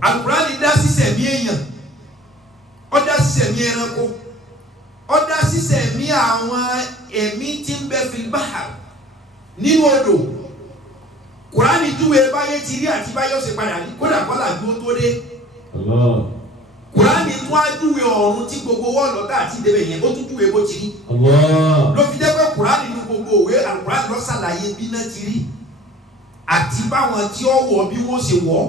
Al-Qur'ani dá sísẹ̀mí èèyàn, ó dá sísẹ̀mí ẹranko, ó dá sísẹ̀mí àwọn ẹ̀mí tí ń bẹ fil bahr nínú odò. Qur'ani júwe báyé ti rí àti báyé ó ṣe padà rí, kódà kọ́là ju ó tó dé. Qur'ani tún á júwe ọ̀run tí gbogbo wọ́n lọ́tà àti ìdẹ́bẹ̀ yẹn ó tún júwe bó ti rí. Ló fi jẹ́ pé Qur'ani ní gbogbo òwe Al-Qur'ani ló ṣàlàyé bí náà ti rí àti báwọn tí ó wọ̀ bí wọ́n ṣe wọ̀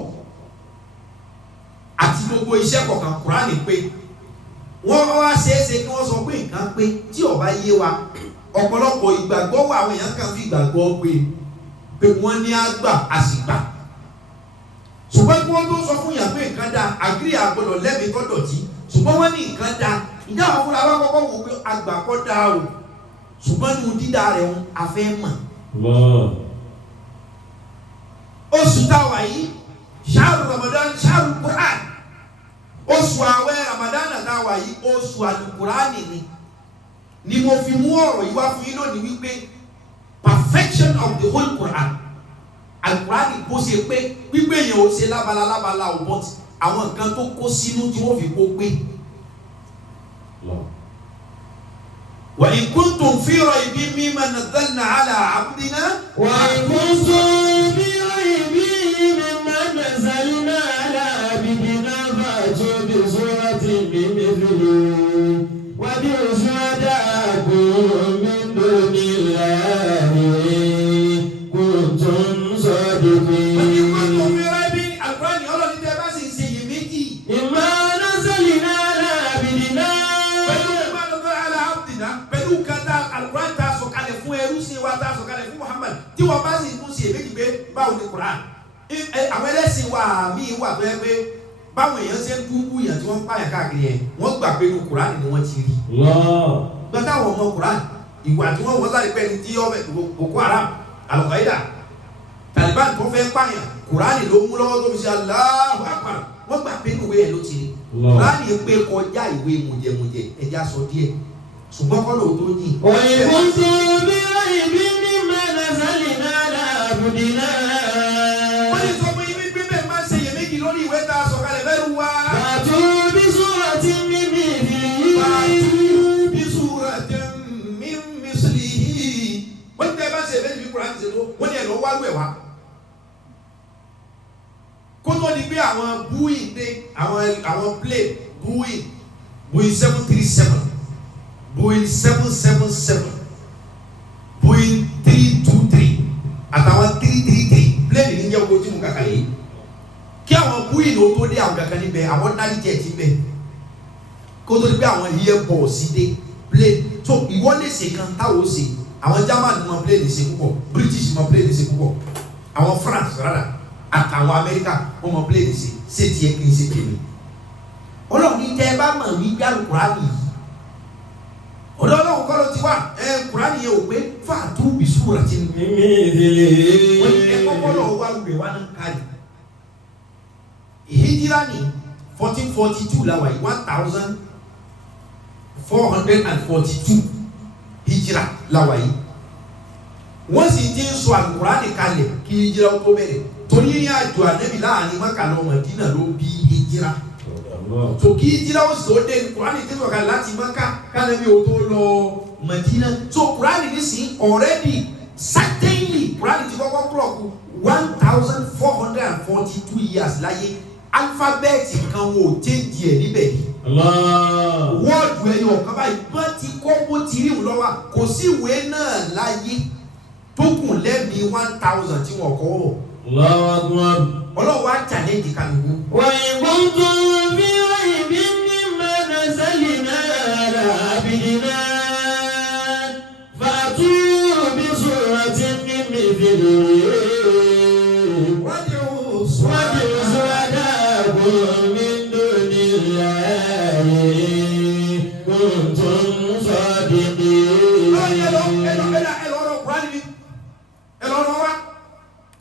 àti gbogbo iṣẹ́ kọ̀ọ̀kan Qur'ani pé wọ́n wá ṣeéṣe kí wọ́n sọ pé nǹkan pé tí ó bá yé wa ọ̀pọ̀lọpọ̀ ìgbàgbọ́ wà àwọn èèyàn kan fi ìgbàgbọ́ pé wọ́n ní àgbà àsìgbà. Ṣùgbọ́n kí wọ́n tó sọ fún yàn pé nǹkan dá àgírí àgbọ̀dọ̀ lẹ́mìí kọ́ dọ̀tí, ṣùgbọ́n wọ́n ní nǹkan dá ìjà àwọn fúnra wa kọ́kọ́ wò pé àgbà kọ́ dá o, ṣùgbọ́n nínú dídá rẹ̀ ń afẹ́ mọ̀. Oṣù táwa yìí ṣáàrù Ramadan ṣáàrù Qur'an, oṣù àwẹ̀ Ramadan táwa yìí oṣù Al-Qur'ani ni mo fi mú ọ̀rọ̀ yìí wá fún yín lónìí wípé perfection of the whole Qur'an. Al-Qur'ani bó ṣe pé gbígbé yẹn ò ṣe lábala ò bọ́ àwọn nǹkan tó kó sínú tí wọ́n fi kó pé. Wa in kuntum fi raybin mimma nazzalna ala abdina. Wa in kuntum fi raybin mimma nazzalna ala abdina fa'tu bi suratin min mithlihi wad'u shuhada'akum min dunillahi in kuntum sadiqin. Al-Qur'ani ọlọ́ni tẹ́ bá sì ń ṣe iyèméjì. Mimma nazzalna ala abdina. Pẹ̀lú kata Al-Qur'ani ta sọ̀kalẹ̀ fún ẹrú sí wa ta sọ̀kalẹ̀ fún Muhammad tí wọ́n bá sì ń tún ṣe iyèméjì pé báwo ni Qur'an. Àwọn ẹlẹ́sìn wa míì wà tó yẹ pé báwọn èèyàn ṣe ń dúró yàn tí wọ́n ń pààyàn káàkiri yẹn wọ́n gbà pé inú Qur'an ni wọ́n ti rí. Gbọ́dọ̀ àwọn ọmọ Qur'an ìwà tí wọ́n wọ́n sáré pẹ́ni tí ọmọ Boko Haram, Al-Qaeda, Taliban tó fẹ́ pààyàn Qur'ani ló mú lọ́wọ́ tó fi ṣe Allahu Akbar wọ́n gbà pé inú ìwé ẹ̀ ló ti rí. Qur'ani pé kọjá ìwé mùjẹmùjẹ ẹja sọ díẹ̀ ṣùgbọ́n kọ́ ló tó yìn. Òyìnbó tó bí òyìnbí ní mẹ́nàzálì náírà àbùdínà. Wọ́n lè sọ pé ibi gbé bẹ́ẹ̀ máa ń ṣe iyèméjì lórí ìwé tá a sọ̀kalẹ̀ bẹ́ẹ̀ wá. Bàtú bí súra ti mímì ìfìlì. Bàtú bí súra ti mímì sílì. Wọ́n tẹ́ bá ṣe ìbéèrè bí Qur'ani ṣe tó wọ́n ní ẹ̀ lọ́ wá lù ẹ̀ wá. Kó tó di pé àwọn Boeing dé àwọn plane Boeing 737. Boeing 777, Boeing 323, àtàwọn 333 plane ní jẹ́ owó tí mo kàkà yìí. Kí àwọn Boeing ó tó dé àwọn kankan níbẹ̀, àwọn náà jet níbẹ̀. Kó tó di pé àwọn Airbus dé plane. So ìwọ lè ṣe kan táwọn ṣe. Àwọn German mọ plane ṣe púpọ̀, British mọ plane ṣe púpọ̀, àwọn France rárá, àtàwọn America wọ́n mọ plane ṣe tiẹ̀ kì í ṣe tèmi. Ọlọ́run ní tẹ́ ẹ bá mọ̀ wí bí Al-Qur'ani yìí. Ọlọ́run kọ́ ló ti wá Qur'ani yẹn ò pé fa'tu bi suratin min mithlihi. Wọ́n ní kọ́kọ́ lọ wá lùwẹ̀ wá náà káyì. Hijira ní 1442 la wà yìí 1442 hijira la wà yìí. Wọ́n sì ti ń sọ Al-Qur'ani kalẹ̀ kí hijira ó tó bẹ̀rẹ̀. Torí ní àjò Ànábì láàrin Mákà lọ Mádínà ló bí hijira. So kí hijira ó sì tó dé Qur'ani tí sọ̀kalẹ̀ láti Mákà kálẹ̀bí o tó lọ Mádínà. So Qur'ani ní sí already certainly Qur'ani ti kọ́kọ́ clock 1442 years láyé alifábẹ́ẹ̀tì kan wo change ẹ̀ níbẹ̀ yìí. Wọ́ọ̀dù ẹ̀yọ̀ ọ̀kan báyìí bá ti kọ́ bó ti rí òun lọ́wọ́ kò sí ìwé náà láyé tó kùn lẹ́mìí 1000 tí wọ́n kọ́ wọ̀. Ọlọ́run wá challenge kálukú. Òyìnbó tó bí òyìnbí ní mẹ́nàzálì náírà àbìdínà. Fa'tu bi suratin min mithlihi. Wad'u shuhada'akum min dunillahi in kuntum sadiqin.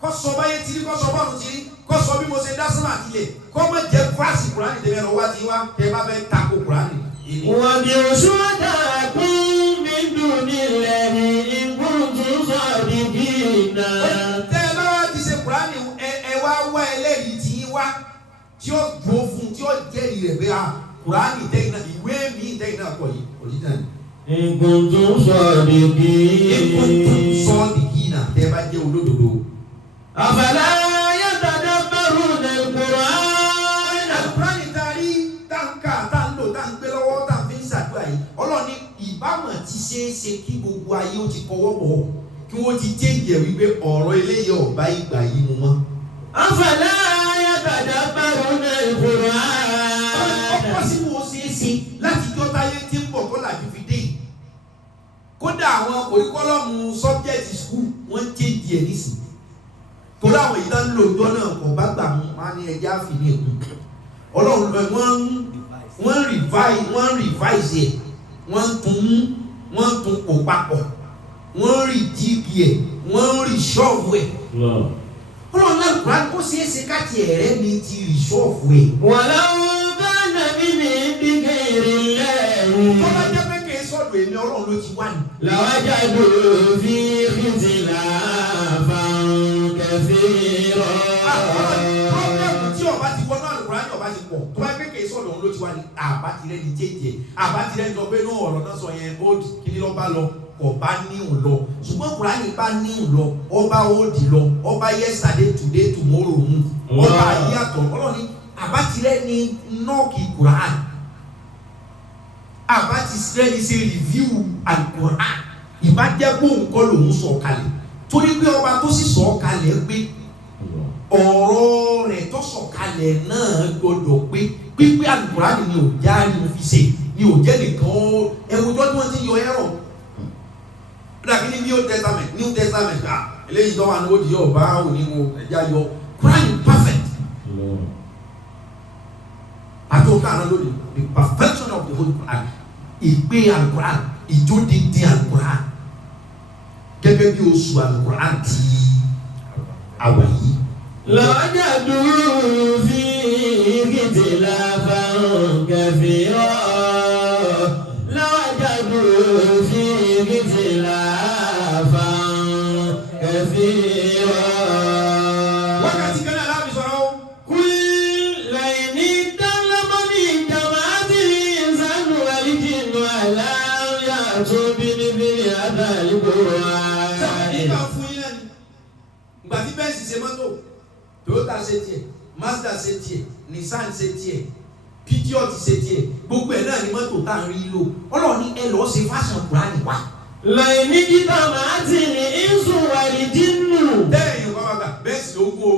Kọ́ sọ báyé tiri kọ́ sọ bọ́ọ̀lù tiri kọ́ sọ bí mo ṣe dá sínú àtìlẹ̀ kọ́ mọ̀ jẹ́ fásì Qur'ani tẹ̀lé ẹ̀rọ wá ti wá tẹ̀ bá fẹ́ tako Qur'ani. Wad'u shuhada'akum min dunillahi in kuntum sadiqin. Tẹ́ ẹ bá wá ti ṣe Qur'ani ẹ wá wá ẹlẹ́rìí tí wá tí ó dúró fún tí ó jẹ́rìí rẹ̀ pé Kùránì tẹ́yìn náà ìwé mi tẹ́yìn náà kọ̀ yìí òjijì ni. Ìkùntùn sọ́ọ̀dìkínà tẹ́ bá jẹ́ olódodo. Àfàlà yatadabbaruna al-Qur'an. Kùránì tarí táǹkà tá ń lò tá ń gbé lọ́wọ́ tá ń fi ń ṣàdúrà yìí ọlọ́ọ̀ni ìbámu ti ṣeéṣe kí gbogbo ayé ó ti kọwọ́ bọ̀ kí wọ́n ti jẹ́jẹ́ wípé ọ̀rọ̀ eléyìí ọ̀bá ìgbà yìí mu mọ́. Àfàlà yatadabbaruna al-Qur'an. Ọkọ̀ sí wo ṣeéṣe láti jọ́ táyé tí ń bọ̀ tó làjú fi dé. Kódà àwọn kòríkọ́lọ́mù sọ́bjẹ́tì skul wọ́n jẹ́jẹ́ ẹ̀ nísìn. Torí àwọn èyí náà ń lò ọjọ́ náà kò bá gbà mú wọn ní ẹja fi ní èkó. Ọlọ́run wọ́n revise ẹ̀ wọ́n tún pò papọ̀ wọ́n rí jíìkì ẹ̀ wọ́n rí ṣọ́ọ̀fù ẹ̀. Ọlọ́run náà Kùránì kó ṣeéṣe káàtì ẹ̀rẹ́ mi ti rí ṣọ́ọ̀fù ẹ̀. Walau kana min indi ghayrillahi. Tọ́lá jẹ́ pé kì í sọ̀dọ̀ èmi Ọlọ́run ló ti wá ní. Lawajadu fi ikhtilafan kathira. Pọ́blẹ́mù tí ọba ti wọnú Al-Kùránì ọba ti pọ̀ tó bá pé kì í sọ̀dọ̀ òun ló ti wá ní. Àbátirẹ́ ni jẹ́jẹ́ àbátirẹ́ sọ pé ní ọ̀rọ̀ náà sọ yẹn old kìíní lọ́ba lọ ọba níhùn lọ ṣùgbọ́n Kùránì bá níhùn lọ ọba òdì lọ ọba yesterday today tomorrow mu ọba ayé àtọ̀ ọlọ́ni àbátirẹ́ ni nọ́ọ̀kì Kùránì àbátirẹ́ ni ṣe review Al-Kùránì ìbájẹ́ gbóhùn kọ́ lòun sọ̀ kalẹ̀ torí pé ọba tó sì sọ̀ kalẹ̀ pé ọ̀rọ̀ rẹ̀ tó sọ̀ kalẹ̀ náà gbọdọ̀ pé pípé Al-Kùránì ni ò járe òfin ṣe ni ò jẹ́ nìkan ẹ̀wùjọ́ tí wọ́n ti yọ ẹ̀rọ. Lakini New Testament eléyìí tó wà ní òdì yóò bá òní mu ẹja yọ Kùránì perfect. Àtúntà náà lónìí the perfection of the whole Quran ìgbé Al-Quran ìjódìdí Al-Quran gẹ́gẹ́ bí oṣù Al-Quran ti àwà yìí. Lawajadu fi ikhtilafan kathira. Lawajadu fi ikhtilafan kathira. Wákàtí kan náà láàbì sọ̀rọ̀ o. Qul la'in ittalabani jama'atil insu wal jinnu ala ya'tu bimithli hadhal Qur'an. Nígbà fún yín náà ni. Ìgbà tí bẹ́ẹ̀sì ṣe mọ́tò, Toyota ṣe tiẹ̀, Mazda ṣe tiẹ̀, Nissan ṣe tiẹ̀, Peugeot ṣe tiẹ̀, gbogbo ẹ̀ náà ni mọ́tò tá à ń rí lò. Ọlọ́run ní ẹ lọ́ọ́ ṣe fashion Kùránì wá. La'in ijtama'atil insu wal jinnu. Bẹ́ẹ̀ yẹn wá wá gbà bẹ́ẹ̀sì ló kó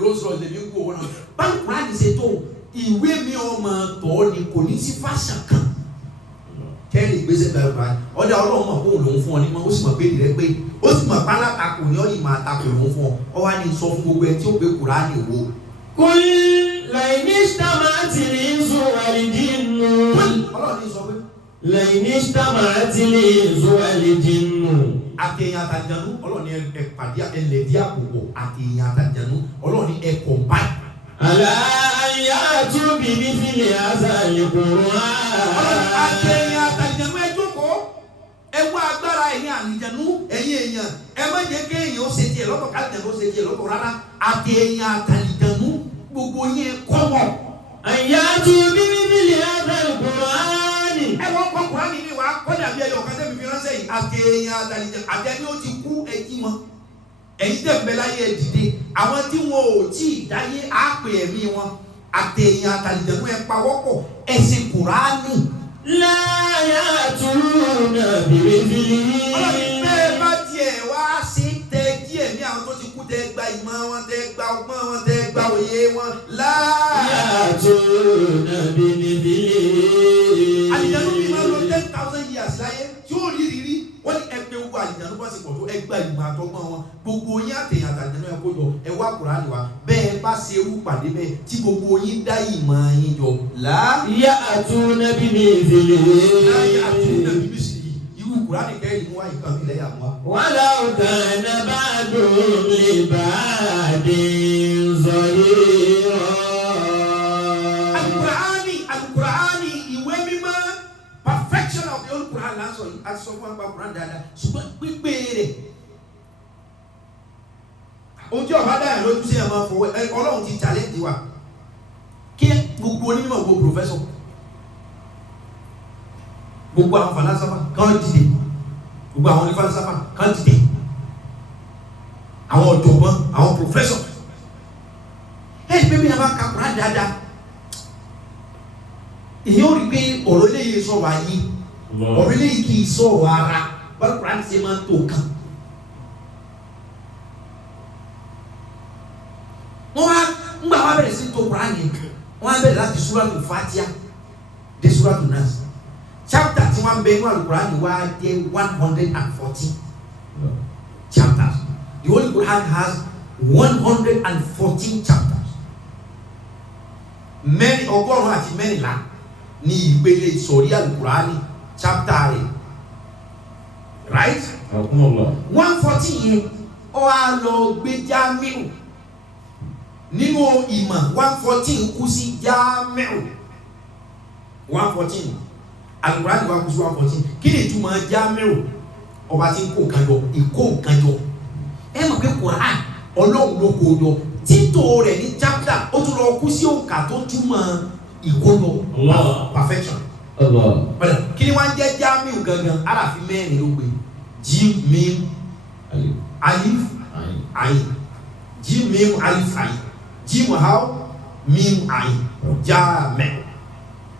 Rolls Royce lèmi kó wọn náà. Báwo Kùránì ṣe tó ìwé mi ọmọ tọ́ ni kò ní sí fashion kan. Kẹ́lì gbèsè bẹ̀rẹ̀ Kùránì. Ọ̀dà Ọlọ́run mọ̀ kóun lòun fún ọ ní mọ́ ó sì mọ̀ pé ìrẹ́ pé ó sì mọ̀ pálá takò ní ọ̀yìn máa takò lòun fún ọ. Ọ wá ní sọ fún gbogbo ẹ tí ó gbé Kùránì wò. Qul la'in ijtama'atil insu wal jinnu. Ọlọ́run ní sọ pé La'in ijtama'atil insu wal jinnu. àtẹ̀yìn àtàjànú Ọlọ́run ní ẹ pàdé ẹlẹ́dí àpòpọ̀ àtẹ̀yìn àtàjànú Ọlọ́run ní ẹ combine. Ala an ya'tu bimithli hadhal Qur'an. Àtẹ̀yìn àtàjànú ẹ jókòó ẹ wá agbára ẹ̀yìn àlìjànú ẹ̀yìn èèyàn ẹ má jẹ́ kéèyàn ó ṣe tiẹ̀ lọ́tọ̀ káàdìjànú ó ṣe tiẹ̀ lọ́tọ̀ rárá àtẹ̀yìn àtàlìjànú gbogbo yẹn kọ́mọ̀. An ya'tu bimithli hadhal Qur'an. Ẹ wọ́n kọ́ Kùránì ní wa kọ́dà bí ẹyọ kan tẹ́mi fi ránṣẹ́ yìí àtẹ̀yìn àtàlìjànú àtẹ̀yìn ó ti kú ẹjí wọn. Ẹ̀yin tẹ̀ ń bẹ láyé ẹ dìde àwọn tí wọn ò tí ì dáyé á pè ẹ̀mí wọn àtẹ̀yìn àtàlìjànú ẹ pawọ́pọ̀ ẹ ṣe Kùránì. La ya'tuna bimithlihi. Ọlọ́run bẹ́ẹ̀ bá tiẹ̀ wá sí tẹ díẹ̀ ní àwọn tó ti kú tẹ gba ìmọ̀ wọn tẹ gba ọgbọ́n wọn tẹ gba òye wọn láàá. Ya'tuna bimithlihi. Àlìjànú bí máa lọ 10,000 years láyé tí ó rí rírí wọ́n ní ẹgbẹ́ gbogbo àlìjànú bá ti pọ̀ tó ẹgbẹ́ ìmọ̀ àtọ́gbọ́n wọn gbogbo yín àtẹ̀yìn àtàlìjànú ẹ kó jọ ẹ wá Kùránì wá bẹ́ẹ̀ bá ṣe irú pàdé bẹ́ẹ̀ tí gbogbo yín dá ìmọ̀ yín jọ Ya'tuna bimithlihi. láyé àtúndà bíbí sí irú Kùránì kẹ́rin mú wá ìkan ilẹ̀ yà wá. Walau kana ba'duhum li ba'din zahira. Al-Qur'ani ìwé mímọ́ perfection of the old Quran lásán yìí àti sọ fún wa Quran dáadáa ṣùgbọ́n pípé rẹ̀ ojú ọba dáhà lójú sí ẹ̀ máa fọwọ́ Ọlọ́run ti challenge wa kí gbogbo onímọ̀ gbogbo professor gbogbo àwọn falasafa kan dìde gbogbo àwọn onífalasafa kan dìde àwọn ọ̀jọ̀gbọ́n àwọn professor bébí yàrá ka Kùránì dáadáa èyí ò rí pé ọ̀rọ̀ eléyìí sọ̀rọ̀ ayé ọ̀rọ̀ eléyìí kì í sọ̀rọ̀ ara báwo Kùránì ṣe máa ń tó kan. wọ́n wá ńgbà wá bẹ̀rẹ̀ sí tó Kùránì wọ́n á bẹ̀rẹ̀ láti Suratul Fatiha dé Suratul Nas chapter tí wọ́n bẹ inú Al-Kùránì wá dé 114 chapters. The Holy Quran has 114 chapters. Many ọgọ́rùn àti mẹ́rìnlá ní ìpele ìsọ̀rí Al-Kùránì chapter rẹ̀, right? 114 yẹn ó wá lọ gbé Jamiu nínú ìmọ̀ 114 kú sí Jamiu 114 Al-Kùránì wá kú sí 114. Kí ni ìtumọ̀ Jamiu? Ọba tí ń kó nǹkan jọ, ìkó nǹkan jọ. Ẹ mọ̀ pé Quran Ọlọ́run ló kó jọ, títò rẹ̀ ní chapter ó tún lọ kú sí òǹkà tó túmọ̀ ìkójọ perfection. Ọ̀dà kí ni wọ́n á jẹ́ Jamiu gangan aráàfin mẹ́rin ló gbé Jim Mim Alif Ayin Jim Mim Alif Ayin Jim Haw Mim Ayin Jamiu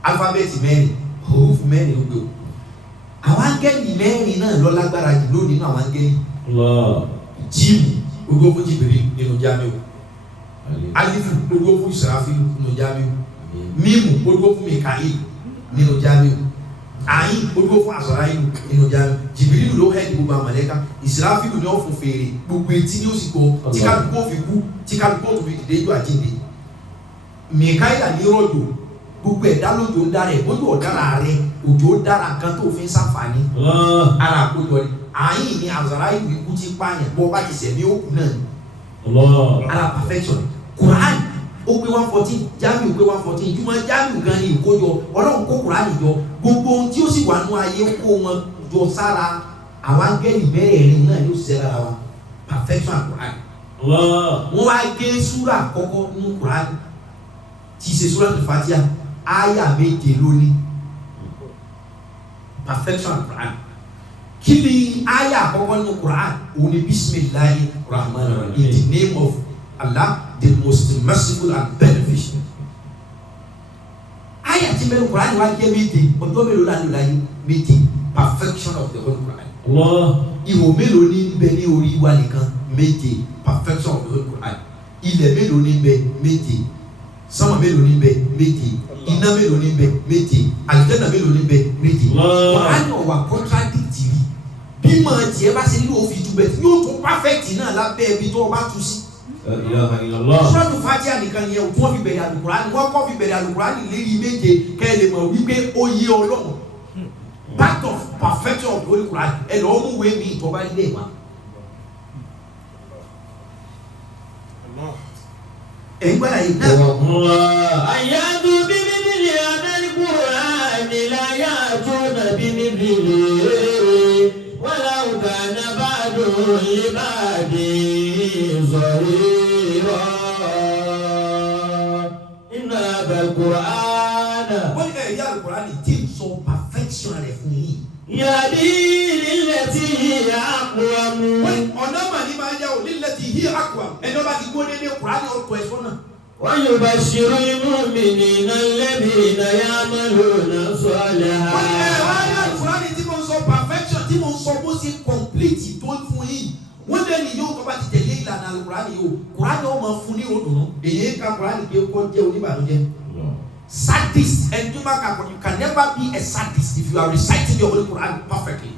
alifábẹ́ẹ̀tì mẹ́rin òwúfù mẹ́rin ló gbé o. Àwọn áńgẹ́lì mẹ́rin náà lọ lágbára jù lónìí nínú àwọn áńgẹ́lì. Jíìmù gbogbo fún Jibril nínú Jamiu, Alifu gbogbo fún Israfil nínú Jamiu, Mímù gbogbo fún Mikail nínú Jamiu, Ayin gbogbo fún Azrail nínú Jamiu. Jibril ló hẹ́ẹ̀dì gbogbo àmàlẹ́ká, Israfil ní ó fún fèrè gbogbo etí ní ó sì gbọ́ tí kálukú fi kú tí kálukú tó fi dìde jù àjíǹde. Mikail ní rọ̀jò gbogbo ẹ̀dá lójó ń dára ẹ̀ bójú ọ̀dára rẹ̀ òjò dára kan tó fi ń ṣàǹfààní ara àkójọ rẹ̀. Àyìn ni Azrail ikú ti pààyàn bọ́ bá ti sẹ̀mí òkú náà ni ara perfection. Quran ó pé 114 Jamiu pé 114 ìjùmọ̀ Jamiu gan ni ìkójọ. Ọlọ́run kó Quran jọ gbogbo ohun tí ó sì wà nú ayé kó wọn jọ sára àwọn áńgẹ́lì mẹ́rẹ̀ẹ̀rin náà ni ó ṣiṣẹ́ lára wa perfection Quran. Wọ́n wá gé súrà àkọ́kọ́ nínú Quran tí í ṣe Suratul Fatiha àyà 7 lónìí perfection Quran. Kí ni àyà àkọ́kọ́ nínú Quran? Òun ni Bismillahi Rahman Rahim, in the name of Allah, the most merciful and beneficent. Àyà tí mẹ́rin Quran wá jẹ́ 7 ọjọ́ mélòó la lò láyé 7 perfection of the whole Quran. Ihò mélòó ní bẹ ní orí wa nìkan 7 perfection of the whole Quran. Ilẹ̀ mélòó ní bẹ 7 sánmà mélòó ní bẹ 7 iná mélòó ní bẹ 7 àlùjánnà mélòó ní bẹ 7. Quran wà contradictory. Bí mọ̀ tiẹ̀ bá ṣe nílò òfin túbẹ̀ tí yóò tún perfect náà lábẹ́ ibi tó o bá tu sí. Suratul Fatiha nìkan yẹn tí wọ́n fi bẹ̀rẹ̀ Al-Qur'an wọ́n kọ́ fi bẹ̀rẹ̀ Al-Qur'an lérí 7 kẹ́ ẹ lè mọ̀ wípé ó yé Ọlọ́run. Part of perfection of the Holy Quran ẹ lọ́ọ́ mú wé mi ìtọ́ bá ilé wa. Ẹ̀yin gbọ́dọ̀ yìí náà. Àyàdù bíbí nílé Al-Qur'an láyà tó nàbí níbi lè. ولو كان بعد العباد ظهيرا إن هذا القرآن wọ́n ní ẹ̀yà Al-Qur'an tí ń sọ perfection rẹ̀ fún yìí. يهدي للتي هي أقوم. ọ̀nà màní máa ń yà wò lillati hiya aqwam. ẹni wọ́n bá ti gbó dédé Qur'an ọ̀tọ̀ ẹ̀fọ́ náà. ويبشر المؤمنين الذين يعملون الصالحات. wọ́n ní ẹ̀yà Al-Qur'an tí mo ń sọ perfection tí mo ń sọ bó ṣe complete tó fún yìí. wọ́n lé ní yóò tó bá ti tẹ̀lé ìlànà Al-Qur'an yìí o Qur'an yóò máa fún ní òdùnnú. èyí ká Qur'an kí ó kọ́ jẹ́ oníbànújẹ́. Sadist, and you can never be a sadist if you are reciting your Holy Quran perfectly.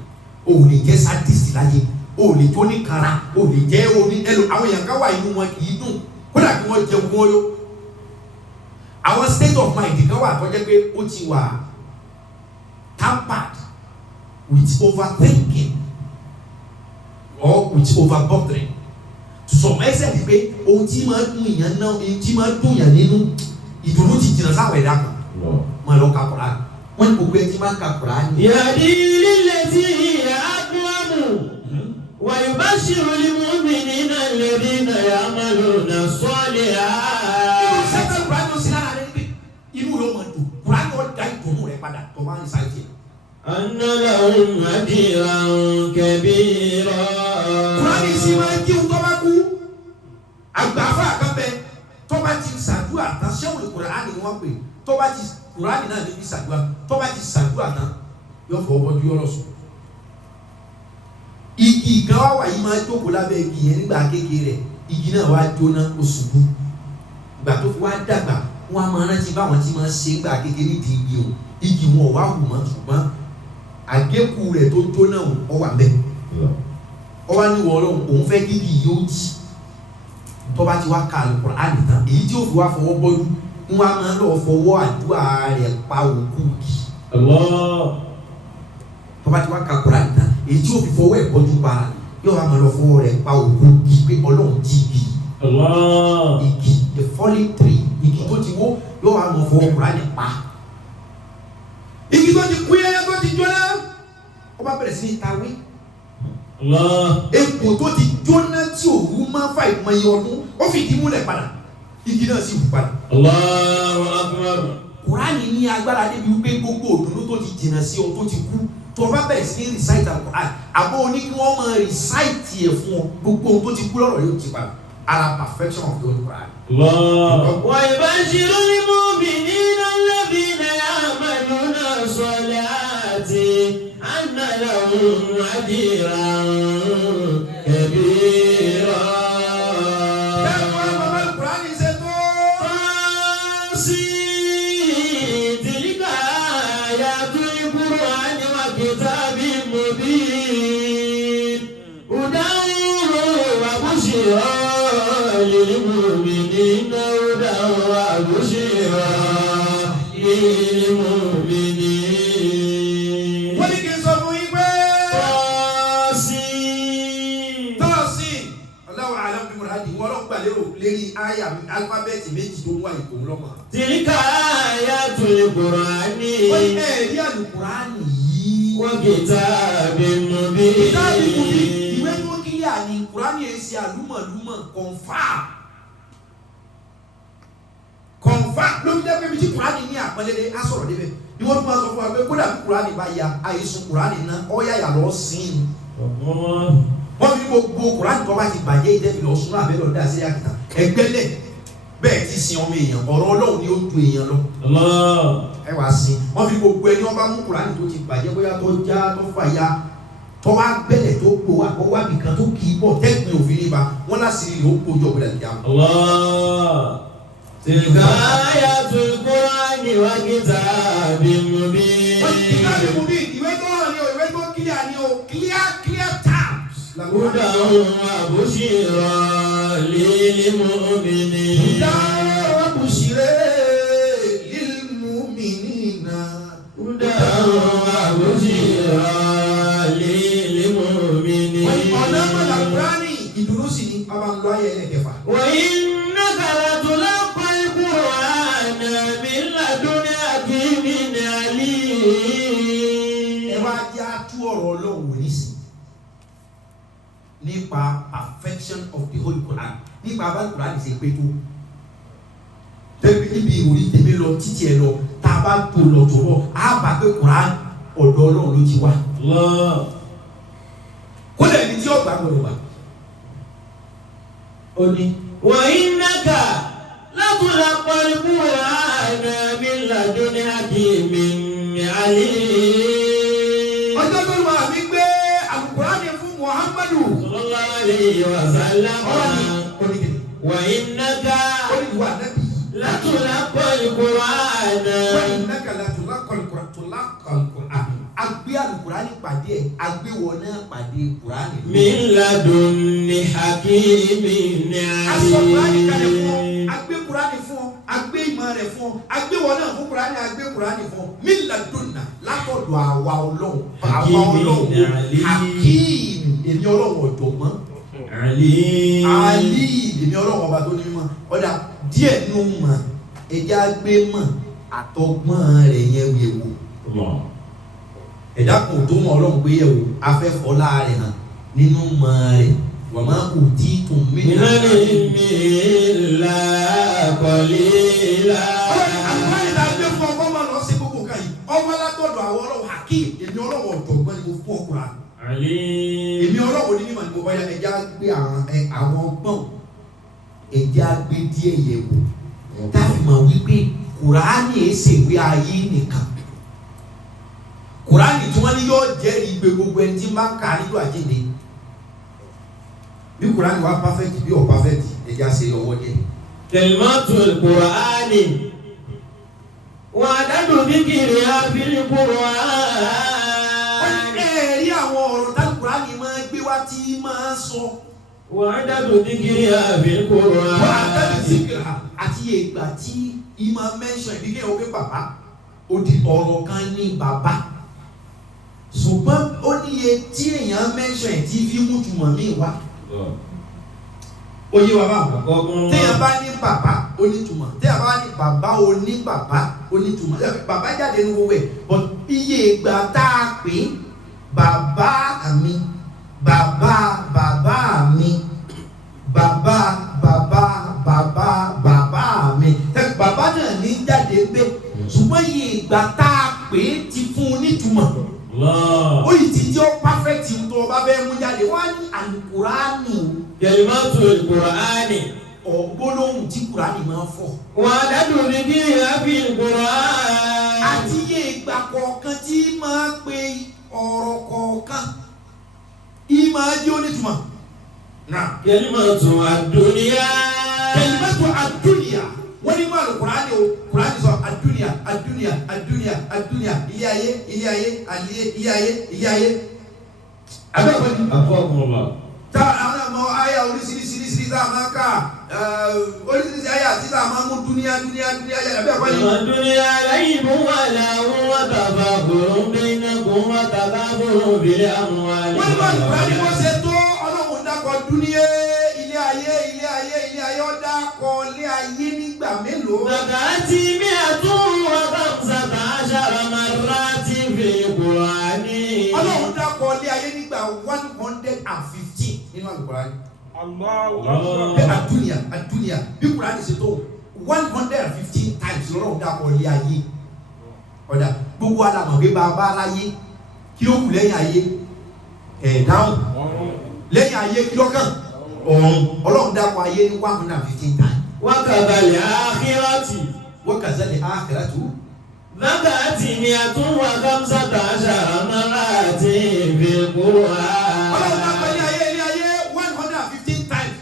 O lè jẹ́ sadist láyé, o lè jó ní kara, o lè jẹ́ oní ẹlò. Àwọn èèyàn kan wà inú wọn kì í dùn, kódà kí wọ́n jẹun wọ́yọ́. Àwọn state of mind kan wà tó jẹ́ pé ó ti wà tampered with overthinking or with overbothering. To some extent pé ohun tí máa dùn yàn náà, ohun tí máa dùn yàn nínú ìdùnnú ti jìnnà sáwọn ẹ̀dá kan máa lọ ka Quran. Wọ́n ní gbogbo ẹtí máa ń ka Quran. يهدي للتي هي أقوم ويبشر المؤمنين الذين يعملون الصالحات. Ìgbà sẹ́kẹ̀ Quran ló sì lára rẹ̀ pé أن لهم أجرا كبيرا. Kùránì sì máa ń jíun tó bá kú. Àgbàfà kan bẹ tó bá ti ṣàdúrà tán ṣéwùlì Kùránì ni wọ́n pè tó bá ti Kùránì náà níbi ṣàdúrà tó bá ti ṣàdúrà tán yóò fọwọ́ bọ́jú yọ̀rọ̀ sùn. Igi kan wá wà yìí máa jókòó lábẹ́ igi yẹn nígbà kékeré rẹ̀ igi náà wá jóná ó ṣubú. Ìgbà tó fi wá dàgbà wọ́n á máa rántí báwọn ti máa ṣe nígbà kékeré nídìí igi o igi wọn ò wá wù mọ́ ṣùgbọ́n àgékù rẹ̀ tó jóná ó wà bẹ́ẹ̀. Ó wá ní wọ́ọ́rọ́ òun fẹ́ kí igi yóò jì tó bá ti wá ka Al-Qur'ani tán èyí tí ó fi wá fọwọ́ bọ́jú wọ́n á máa lọ fọwọ́ àdúrà rẹ̀ pa òkú igi. Tó bá ti wá ka Al-Qur'ani tán èyí tí ó fi fọwọ́ ẹ̀ bọ́jú para yóò wá máa lọ fọwọ́ rẹ̀ pa òkú igi pé Ọlọ́run jí igi. Igi the falling tree igi tó ti wó yóò wá máa fọwọ́ Qur'ani pa. Igi tó ti kú yẹn tó ti jóná ó bá bẹ̀rẹ̀ sí ní tawé. Epo tó ti jóná tí òru máa fa ìmọ̀ye ọdún ó fi ìdí múlẹ̀ padà igi náà sì wù padà. Allahu Akbar. Kùránì ní agbára débi wípé gbogbo òdòdó tó ti jìnnà sí ọ tó ti kú tó o bá bẹ̀rẹ̀ sí ní recite Al-Qur'an àbọ̀ oní kí wọ́n máa recite ẹ̀ fún ọ gbogbo ohun tó ti kú lọ́rọ̀ yóò ti padà ara perfection of the Qur'an. Wa yubashshirul mu'minina alladhina ya'maluna as-salati anna lahum ajran kabira. Tilka ayatul Qur'ani wa kitabim mubin. Hudan wa bushra للمؤمنين هدى وبشرى للمؤمنين. wọ́n ní kí n sọ fún yín pé. tọ́ọ̀sì Allahu a'lam bí muradi wọ́n lọ gbà lérò lérí àyà alifábẹ́ẹ̀tì méjì tó wà ìkòwò lọ́mọ. Tilka ayatul Qur'ani. wọ́n ní ẹ̀rí Al-Qur'ani yìí. wa kitabim mubin. kitabim mubin ìwé tó kíyà ní Qur'ani ẹ̀ ṣe àlùmọ̀lùmọ̀ kọ̀nfà ló ń dẹ́gbẹ́ bí tí Kùránì ní àpẹẹlẹ á sọ̀rọ̀ débẹ̀ ni wọ́n tún máa sọ fún wa pé kódà bí Kùránì bá ya àìsùn Kùránì náà ọ̀yà yà lọ sìn. wọ́n fi gbogbo Kùránì tó bá ti bàjẹ́ ìdẹ́bi lọ sún àbẹ́ lọ́dọ̀ àṣẹ àkìtà ẹgbẹ́lẹ̀ bẹ́ẹ̀ ti sin ọmọ èèyàn ọ̀rọ̀ Ọlọ́run ni ó ju èèyàn lọ. ẹ wá sí wọ́n fi gbogbo ẹni wọ́n bá mú Kùránì tó ti bàjẹ́ bóyá tó já tó fà ya tó wá gbẹ́lẹ̀ tó gbó àkọ́wá nìkan tó kì í bọ̀ tẹ́gbìn òfin níbà wọ́n láṣìírí ló kó jọ gbẹ́lẹ̀ jà. Tilka ayatul Qur'ani wa kitabim mubin. Kitabim mubin ìwé tó hàn ní o ìwé tó clear ní o clear terms. Hudan wa bushra lil mu'minin. Hudan wa bushra lil mu'minin. Hudan wa bushra lil mu'minin. Ọ̀nà mọ̀lá Kùránì ìdúró sí ni ọba ń lọ ayé ẹlẹ́kẹfà. Wa innaka latulaqal Qur'ana min laduni hakimin alim. Ẹ wá jẹ́ àtú ọ̀rọ̀ Ọlọ́run wò nísìn nípa perfection of the Holy Quran nípa abáyé Quran ṣe pé tó tẹ́bí níbi ìròyìn tèmi lọ títí ẹ lọ tá a bá tó lọ tó bọ̀ á bá pé Quran ọ̀dọ̀ Ọlọ́run ló ti wá. Kódà ẹni tí ó gbà gbọdọ̀ gbà. Ó ní. Wa innaka latulaqal Qur'ana min laduni hakimin alim. Ọjọ́ tó wà mí gbé Al-Qur'ani fún Muhammadu. Sallallahu alayhi wa sallam. Wa innaka latulaqal Qur'ana. Wa innaka latulaqal Qur'an. Agbé Al-Qur'ani pàdé ẹ̀ agbéwọ̀ náà pàdé Qur'ani. Min laduni hakimin alim. Aṣọ Qur'ani kalẹ̀ fún ọ, agbé Qur'ani fún ọ, agbé ìmọ̀ rẹ̀ fún ọ, agbéwọ̀ náà fún Qur'ani, agbé Qur'ani fún ọ. Min ladunna látọ̀dọ̀ àwa Ọlọ́run. Àwa Ọlọ́run Hakim èmi Ọlọ́run ọ̀jọ̀gbọ́n. Alim. Èmi Ọlọ́run ọba tó ní mímọ́. Ọ̀dà díẹ̀ nù mọ̀ ẹja gbé mọ̀ àtọgbọ́n rẹ̀ yẹn wéwo. Ẹ̀dá kò tó mọ̀ Ọlọ́run gbé yẹ̀wò afẹ́fọ́lá rẹ̀ hàn nínú mọ̀ rẹ̀ wà máa kò tí tún mí. Ìlànà ìmìlá kọ̀lélá. Àwọn ìlànà ìgbé fún ọgbọ́n máa lọ sí gbogbo kan yìí. Ọmọ látọ̀dọ̀ àwọn Ọlọ́run Hakim èmi èmi ọlọ́wọ́ ọ̀dọ́gbọ́n ni mo fún ọkùnrin èmi ọlọ́wọ́ ní mímọ̀ ni mo báyà ẹja gbé àwọn ọgbọ́n ẹja gbé díẹ̀ yẹ̀ wò táfi mọ̀ wípé Kùránì èsè ìwé ayé nìkan Kùránì tí wọ́n ní yóò jẹ́rìí ìgbé gbogbo ẹni tí máa ń kà nílò àjíǹde bí Kùránì wá pàfẹ́tì bí ọ̀ pàfẹ́tì ẹja ṣe ọwọ́ díẹ̀. Kalimatul Qur'ani wa adadu dhikriha fil Qur'ani. Ẹ̀rí àwọn ọ̀rọ̀ tí Kùránì máa gbé wá tí máa sọ. Wa adadu dhikriha fil Qur'ani. Wa adadu dhikriha àti ìgbà tí ìmọ̀ mẹ́ṣọ̀ ìdílé òwe bàbá ó di ọ̀rọ̀ kan ní bàbá. Ṣùgbọ́n ó níye tí èèyàn mẹ́ṣọ̀ ẹ̀ tí fi mú túmọ̀ mí wá. Oye wa bá wọn. Téèyàn bá ní bàbá onítùmọ̀, téèyàn bá ní bàbá oní bàbá onítùmọ̀. Bàbá jáde ní owó ẹ̀, but iye ìgbà tá a pè bàbá mi, bàbá bàbá mi, bàbá bàbá bàbá bàbá mi. Bàbá náà ní jáde gbé, ṣùgbọ́n iye ìgbà tá a pè ti fún onítùmọ̀. Ó yìí ti jẹ́ perfect tó o bá fẹ́ mú jáde, wọ́n á ní Al-Qur'ani. Kalimatul Qur'ani. Ọ̀gbọ́lóhùn tí Kùránì máa ń fọ̀. Wa adadu dhikriha fil Qur'ani. Àti iye ìgbà kọ̀ọ̀kan tí máa pe ọ̀rọ̀ kọ̀ọ̀kan. Ìmọ̀ ajé onítùmọ̀. Kalimatu ad-dunya. Kalimatu ad-dunya. Wọ́n ní máa lò Kùránì o. Kùránì sọ ad-dunya, ad-dunya, ad-dunya, ad-dunya. Ilé ayé, ilé ayé, ilé ayé, ilé ayé. Abẹ́ẹ̀kọ́ ni. Àfọ̀kùnmọ̀. Tá àwọn ọmọ ayé oríṣiríṣiríṣi tá a máa kà oríṣiríṣi ayé àti tá a máa mú dúníà ayé abẹ́ẹ̀kọ́ ni. Ad-dunya laybun wa lahwun wa tafakhurun bainakum wa takathurun fil amwali. Wọ́n ní bá Kùránì wọ́n ṣe tó Ọlọ́run dákọ̀ dúníà ilé ayé ó dákọ̀ ilé ayé nígbà mélòó. Zakati mi'atun wa khamsata ashara marratin fil Qur'ani. Ọlọ́run dákọ̀ ilé ayé nígbà 115 nínú Al-Qur'ani. Àdúnyà bí Kùránì ṣe tó 115 times lọ́rọ̀ dákọ̀ ilé ayé. Ọ̀dà gbogbo alamọ̀ pé bàbá aláyé kí ó kù lẹ́yìn ayé dáhùn lẹ́yìn ayé kí lọ́kàn ọ̀run Ọlọ́run dákọ̀ ayé ní 115 times. Wa kadhal akhirati. Wa kadhal akhiratu. Zakati mi'atun wa khamsata ashara marratin fil Qur'ani. Ọlọ́run dákọ̀ ilé ayé 115 times.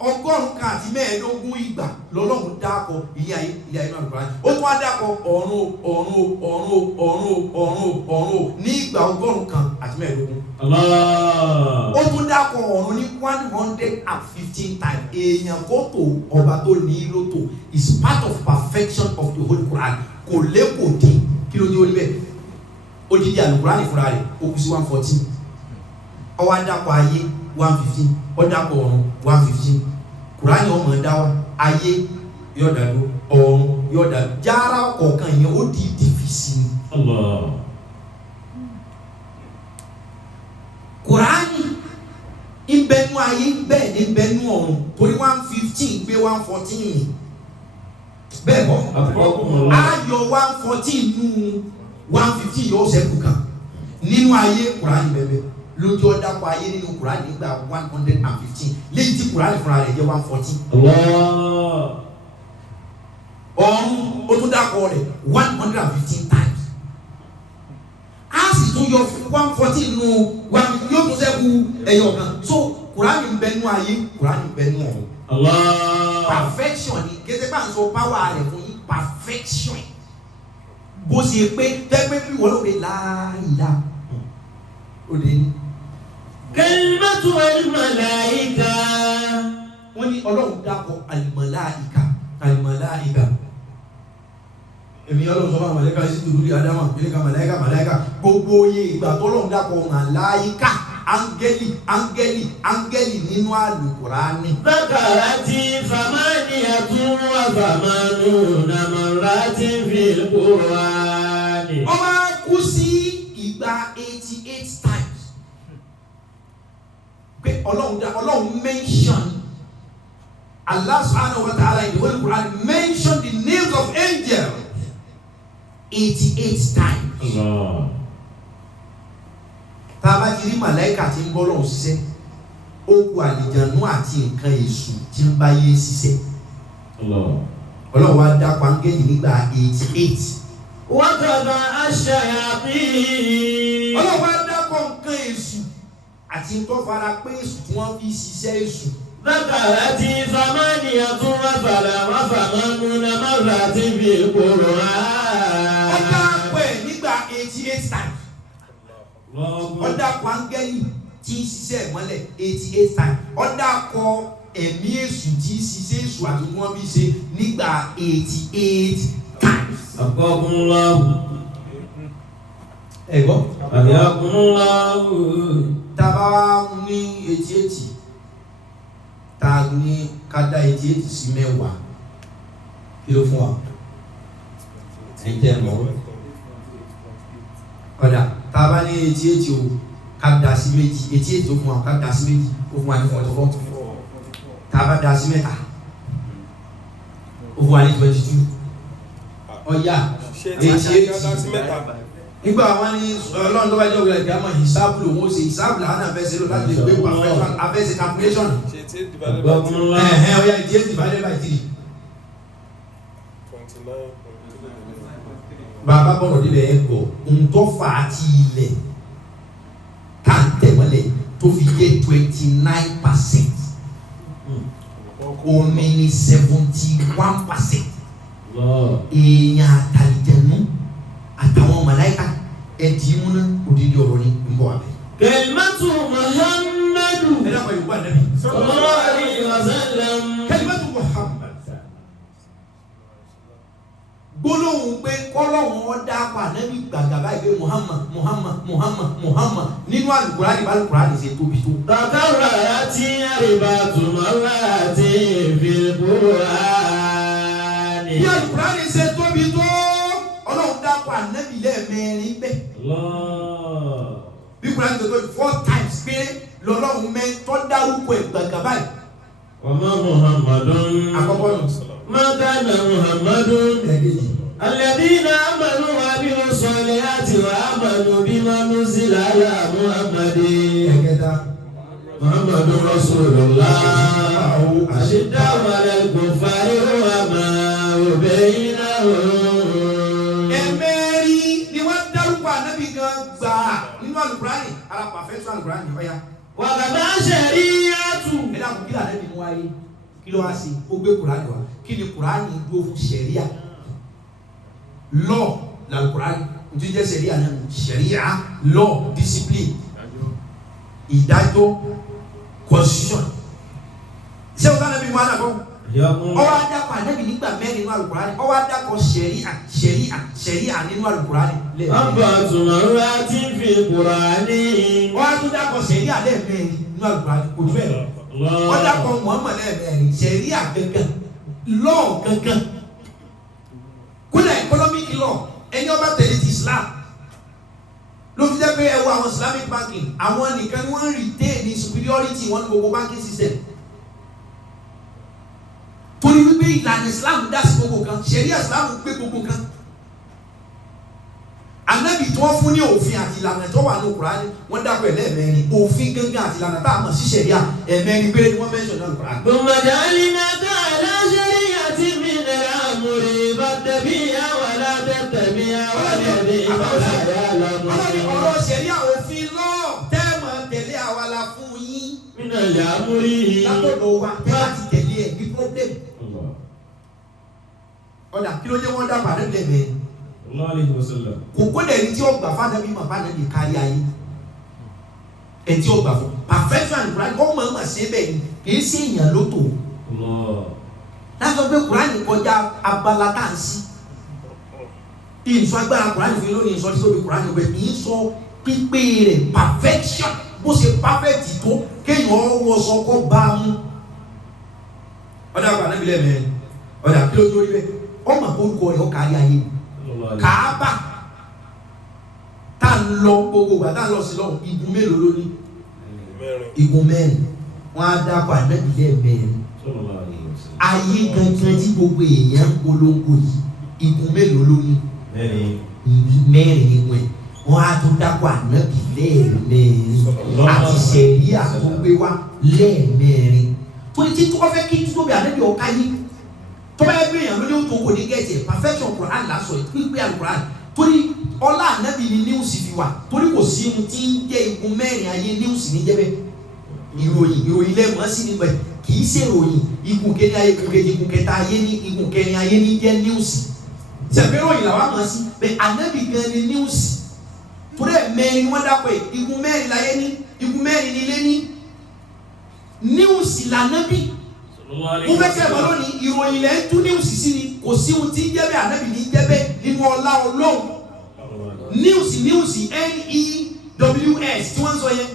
115 ìgbà lọ́lọ́run dákọ̀ ilé ayé náà lọ́kọ̀. Ó tún á dákọ̀ ọ̀run ní ìgbà 115. Allah. Ó tún dákọ̀ ọ̀run ní 115 times. Èèyàn kò tó ọba tó ní lóto is part of perfection of the Holy Quran. Kò lé kò dín kí ló dé orí bẹ́ẹ̀. Ó dídí Al-Qur'ani fúnra rẹ̀ ó kú sí 114. Ó wá dákọ̀ ayé 115. Ó dákọ̀ ọ̀run 115. Kùránì ọmọ ẹ̀dá wa ayé yóò dàdú ọ̀run yóò dàdú jára kọ̀ọ̀kan yẹn ó di dìfìsì ni. Allah. Kùránì ìbẹnu ayé bẹ́ẹ̀ ni ìbẹnu ọ̀run torí 115 gbé 114 yìí bẹ́ẹ̀ bọ́ ayọ̀ 114 nù 115 yóò ṣẹ́kù kan nínú ayé Kùránì bẹ́ẹ̀ lójú ọ̀dàpọ̀ ayé nínú Kùránì nígbà 115 lẹ́yìn tí Kùránì fúnra rẹ̀ jẹ́ 114. ọ̀run ó tún dàpọ̀ rẹ̀ 115 times. a sì tún yọ 114 nù yóò tún ṣẹ́kù ẹyọ kan so Kùránì ń bẹ nínú ayé Kùránì ń bẹ nínú ọ̀run. Perfection ni kéde bá ń sọ power rẹ̀ fún yín perfection bó ṣe pé tẹ́gbẹ́ bí wọ́n ló pe láàyè ó lè ní. Kalimatu al-malaika. Wọ́n ní Ọlọ́run dákọ̀ al-malaika. Èmi Ọlọ́run sọ fún àwọn màláíkà sí tòlúrí Ádámà nílẹ̀ ká màláíkà gbogbo iye ìgbà tó Ọlọ́run dákọ̀ màláíkà áńgẹ́lì nínú Al-Qur'ani. Zakarati famaniyatun wa famanuna marratin fil Qur'ani. Ó wá kú sí ìgbà 88 times. Pé Ọlọ́run mention Allah subhanahu wa ta'ala in the Holy Quran mention the names of angels 88 times. tá a bá ti rí màláìkà tí ń bọ́ lọ́hùn ṣiṣẹ́ ó kù àlìjànú àti nǹkan èṣù tí ń bá yé ṣiṣẹ́. Ọlọ́run wá dá pàǹgẹ́lì nígbà 88. wọ́n tọ́ba aṣ-ṣayāṭīn. Ọlọ́run wá dá pọ̀ nǹkan èṣù àti tó fara pé èṣù tí wọ́n fi ṣiṣẹ́ èṣù. ذكرت ثمانية وثمانون مرة في القرآن. Ọ̀dà pẹ̀ nígbà 88 times. Ọ̀dà pàǹgẹ́lì tí ń ṣiṣẹ́ ìmọ́lẹ̀ 88 times. Ọ̀dà kọ ẹ̀mí èṣù tí ń ṣiṣẹ́ èṣù àti wọ́n fi ṣe nígbà 88 times. Aqqakumullahu. Ẹ̀gbọ́n. Ahyakumullahu. Tàbá ní 88 ta ní ká dá 88 sí mẹ́wàá kí ló fún wa? Ẹ̀jẹ̀ mọ́. Ọ̀dà tàbá ní 88 o ká dá sí méjì 88 ó fún wa ká dá sí méjì ó fún wa ní 44. Tàbá dá sí mẹ́ta ó fún wa ní 22. Ọ̀yà 88 nígbà wọn ní Ọlọ́run tó bá jẹ́ òwúrọ̀ ìgbà máa ìsáàbù lòun ó ṣe ìsáàbù làwọn náà fẹ́ ṣe lò láti lè gbé perfection abẹ́sẹ̀ calculation. Ọ̀yà 88 divided by 3. Bàbá bọ̀rọ̀ níbẹ̀ ẹ̀ gbọ́ ohun tó fà á ti ilẹ̀ ká ń tẹ̀mọ́lẹ̀ tó fi jẹ́ 29%. Omi ní 71%. Èèyàn àtàlìjẹ̀nú àtàwọn màláíkà ẹ̀dì múná òdìdí ọ̀rọ̀ ní mbọ̀ abẹ́. Kalimatu Muhammadu. Ẹ dákọ̀ ìwà nàbí. Sallallahu alaihi wasallam. Kalimatu Muhammad. Gbólóhùn pé kọ́lọ́hùn ọ̀dà pa nàbí gbàgàbá ìgbé Muhammad Muhammad Muhammad Muhammad nínú Al-Qur'ani Al-Qur'ani ṣe tóbi tó. Tàkàrà àti àrèbàtù mọ́lá àti ìfìlbùrán. Bí Al-Qur'ani ṣe tóbi tó. Ọlọ́run dápọ̀ ànábì lẹ́ẹ̀mẹ́rin bẹ́ẹ̀. Bí Kùránì tó tó 4 times péré lọ́lọ́run mẹ́tọ́ dárúkọ ẹ̀ gbàgbà báyìí. Wàmá Muhammadun. Àkọ́kọ́ nù. Ma kana Muhammadun. Ẹ̀ẹ́dẹ́jì. Alladhina amanu wa amilu salihati wa amanu bima nuzila ala Muhammadin. Ẹ̀kẹta. Muhammadun Rasulullah. Ashidda'u 'alal kuffari ruhamaa'u bainahum. Ẹ̀mẹ́rin ni wọ́n dárúkọ ànábì gan gbà nínú Al-Qur'ani. Ara pàfẹ́tù Al-Qur'ani ọ̀ya. Wàgàdá ṣẹ̀ríyàtù. Ẹ dákun kí lànà ìbínú wáyé kí ló wá sí ó gbé Kùránì wá kí ni Kùránì dúró fún ṣẹ̀ríà law l'Al-Qur'ani ojú jẹ́ ṣẹ̀ríà náà ṣẹ̀ríà law discipline ìdájọ́ constitution ṣé o dáná bí wọn àdàkọ ọwọ́ adakọ̀ ànábì nígbà mẹ́rin nínú Al-Qur'ani ọwọ́ adakọ̀ ṣẹ̀ríà nínú Al-Qur'ani Abba tùmọ̀rọ̀ àti fi Kùránì. ọwọ́ adakọ̀ ṣẹ̀ríà lẹ́ẹ̀mẹ́rin nínú Al-Qur'ani kò jù bẹ́ẹ̀ lọ. Wọ́n dàpọ̀ Muhammad ẹ̀mẹ́rin ṣẹ̀ríà gangan law gangan kódà economic law ẹni ọba tẹ̀lé ti Islam ló fi jẹ́ pé ẹ wo àwọn Islamic banking àwọn nìkan ni wọ́n retain ní superiority wọn ní gbogbo banking system torí wípé ìlànà Islam dá sí gbogbo kan ṣẹ̀ríà Islam gbé gbogbo kan Ànábì tí wọ́n fún ní òfin àti ìlànà tó wà ní Kùránì wọ́n dàpọ̀ ẹlẹ́ẹ̀mẹ́rin òfin gangan àti ìlànà tá a mọ̀ sí ṣẹ̀ríà ẹ̀mẹ́rin péré ni wọ́n mẹ́sàn náà Kùránì. Gbọ̀ngàn alimata aláṣẹ́ríyà tí mi nira àmúrí bá tẹ̀bí àwọn alátẹ̀tẹ̀bí àwọn ẹ̀mí ìbára lọ́mọ. Ọ̀rọ̀ ṣẹ̀ríà òfin lọ́ọ̀ tẹ́ẹ̀mọ̀ tẹ̀lé àwa la fún yín. Nínú ìyá àmúrí. Látọ̀dọ̀ wa tẹ́lá ti tẹ̀lé ẹ̀ ní problem. Ọ̀dà kí ló dé wọ́n dàpọ̀ àdébìlẹ̀ kò gbọ́dọ̀ ẹni tí ó gbà fún ànábì mọ̀ fún ànábì kárí ayé ẹni tí ó gbà fún perfection Kùránì ó mọ̀ ọ́n mà ṣe bẹ́ẹ̀ ni kì í ṣe èèyàn lóto láti pé Kùránì kọjá abala tá à ń sí ìsọ agbára Kùránì fún yín lónìí ìsọ tí tóbi Kùránì ọgbẹ kì í sọ pípé rẹ̀ perfection bó ṣe perfect tó kéèyàn wọ sọ kó bá a mú ọ̀dà àgbà ànábì lẹ́mẹ̀ẹ́ ọ̀dà kí ló dé orí bẹ́ẹ̀ ọmọ àkórúkọ rẹ̀ ó kárí ayé Kaaba tá ń lọ gbogbo ìgbà tá ń lọ sí lọ igun mélòó ló ní igun mẹ́rin wọ́n á dápọ̀ ànábìlẹ̀ mẹ́rin ayé gangan tí gbogbo èèyàn ń polongo yìí igun mélòó ló ní mẹ́rin igun ẹ̀ wọ́n á tún dákọ̀ ànábì lẹ́ẹ̀mẹ́rin àti sẹ̀ríà tó gbé wá lẹ́ẹ̀mẹ́rin torí tí tó bá fẹ́ kí títóbi ànábì ọ̀ka yìí tó bá yẹ pé èèyàn lóní tó kò ní gẹ̀ẹ́sì perfection Quran lásọ pípé Al-Quran torí ọlá ànábì ni news fi wà torí kò sí ohun tí ń jẹ́ igun mẹ́rin ayé news ní jẹ́bẹ́ ìròyìn lẹ́mọ̀ sí nígbà kì í ṣe ìròyìn igun kéde ayé igun kejì igun kẹta ayé ní igun kẹrin ayé ní jẹ́ news sẹ̀fẹ̀ ìròyìn làwọn mọ̀ sí bẹ́ẹ̀ ànábì gan ni news torí ẹ̀ mẹ́rin wọ́n dápẹ́ igun mẹ́rin láyé ní igun mẹ́rin nílé ní news lànábì mo fẹ́ kẹ́ ẹ̀ mọ́ lónìí ìròyìn lẹ́ ń tú news sí ni kò sí ohun tí ń jẹ́ bẹ́ẹ̀ ànábì ní jẹ́ bẹ́ẹ̀ nínú ọlá Ọlọ́run news news NEWS tí wọ́n sọ yẹn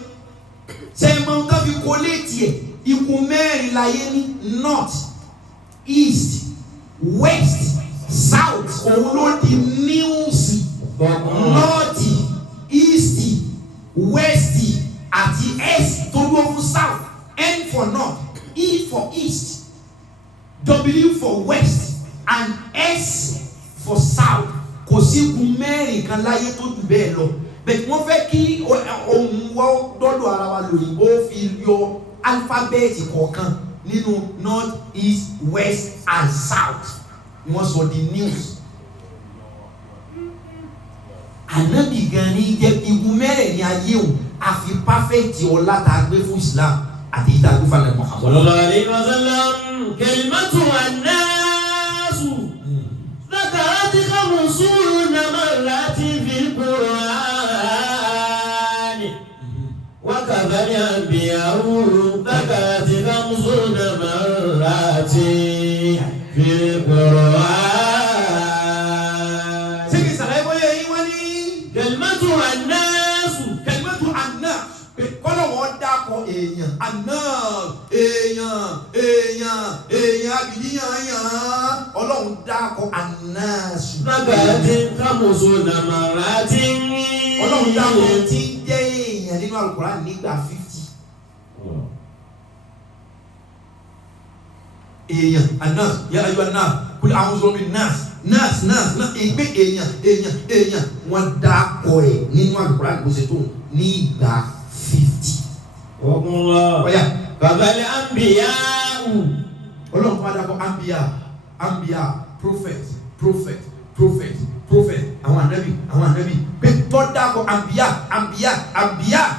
ṣe é máa ń ká fi kó létí ẹ̀ igun mẹ́rin láyé ní north east west south òun ló di news north east west àti s tó dúró fún south n for north e for east w for west and s for south kò sí igun mẹ́rin kan láyé tó jù bẹ́ẹ̀ lọ bẹ́ẹ̀ wọ́n fẹ́ kí ohun wọ́n dọ́dọ̀ ara wa lòyìnbó fi yọ alifábẹ́ẹ̀tì kọ̀ọ̀kan nínú north east west and south ni wọ́n sọ di news. ànábì gan ni jẹ́ igun mẹ́rẹ̀ ní ayé òun àfi pàfẹ́tì ọlá tá a gbé fún Islam àti ìta gbé fún àlẹ́ Muhammad. sallallahu alaihi wasallam kalimatu an-nasu ذكرت 50 مرات في القرآن وكذا الأنبياء ذكرت 50 مرات في القرآن. سيدي سلام ويهيوني كلمة الناس kọ́lọ̀ wọ́n dákọ̀ èèyàn àná èèyàn àbíyíyàn ọlọ́run dákọ̀ àná ṣùgbọ́n lágbàtí kámọ̀sọ nàmàràtí ọlọ́run dákọ̀ tí ń jẹ́ èèyàn nínú Al-Qur'an nígbà 50 èèyàn àná yà ayọ̀ àná kúlẹ̀ àwọn sọ̀rọ̀ mi náà ìgbé èèyàn wọ́n dákọ̀ ẹ̀ nínú Al-Qur'an kò ṣe tó ní ìgbà 50. Ọ̀yà kàbálẹ̀ àmbíyá. Ọlọ́run padà kọ́ àmbíyá prophet. Àwọn ànábì pé tọ́ dákọ̀ àmbíyá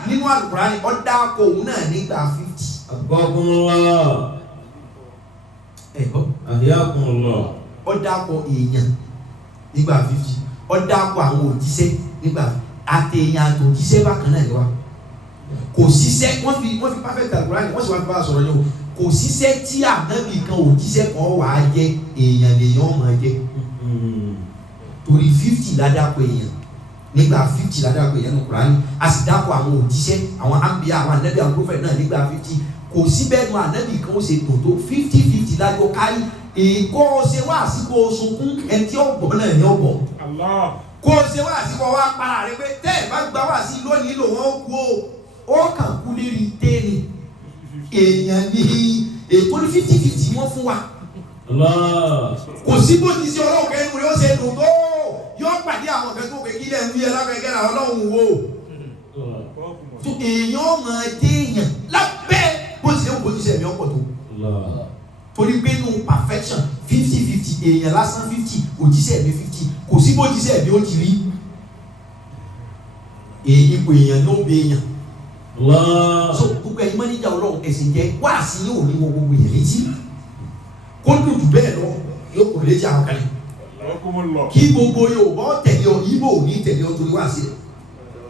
nínú Al-Qur'ani ọ̀ dákọ̀ òun náà nígbà 50. Àgbọ̀kúnlọ́. Ẹ̀gbọ́n. Àyàkúnlọ́. Ọ̀ dákọ̀ èèyàn nígbà 50. Ọ̀ dákọ̀ àwọn òjíṣẹ́ nígbà àtẹ̀yìn àtòjíṣẹ́ bákan náà ni wá. Kò síṣẹ́ wọ́n fi perfect Al-Qur'ani wọ́n sì wá fi bá a sọ̀rọ̀ yẹn o kò síṣẹ́ tí ànábì kan òjíṣẹ́ kan wà á jẹ́ èèyàn lèèyàn máa jẹ́ torí 50 ládàpọ̀ èèyàn nígbà 50 ládàpọ̀ èèyàn ní Qur'ani a sì dápọ̀ àwọn òjíṣẹ́ àwọn àmbíyá àwọn ànábì àwọn prophet náà nígbà 50 kò síbẹ̀ nu ànábì kan ó ṣe tòótọ́ 50 lájọ kárí èkó ṣe wá àsìkò sunkún ẹni tí ọ̀gbọ́n náà ní ọ̀gbọ́n kó ṣe wá àsìkò wá para rẹ pé tẹ́ ẹ̀ bá gbá wá sí lónìí lò wọ́n kú ó kàn kú lérí téèni èèyàn ní ètò ní 50-50 wọ́n fún wa. Kò sí bó ti ṣe ọlọ́run kẹ́rin rẹ̀ ó ṣe dùn tó yọ pàdé àwọn kan tó pé kí lẹ́nu yẹ lákẹ́kẹ́ náà ọlọ́run wò. tó èèyàn máa dé èèyàn lábẹ́ bó ti ṣe ń bó ti ṣe ẹ̀mí ọ̀pọ̀ tó. torí pé nù perfection 50-50 èèyàn lásán 50 òjíṣẹ́ ẹ̀mí 50 kò sí bó ti ṣe ẹ̀mí ó ti rí. ipò èèyàn ló bẹ èèyàn. So gbogbo ẹ̀yin mọ́níjà ọlọ́run ẹ̀sìn jẹ́ wá sí yóò ní gbogbo èèyàn létí kó dùn jù bẹ́ẹ̀ lọ yóò kò létí àwọn kan kí gbogbo Yorùbá tẹ̀lé ọ Ìgbò ní tẹ̀lé ọ torí wá sí ẹ̀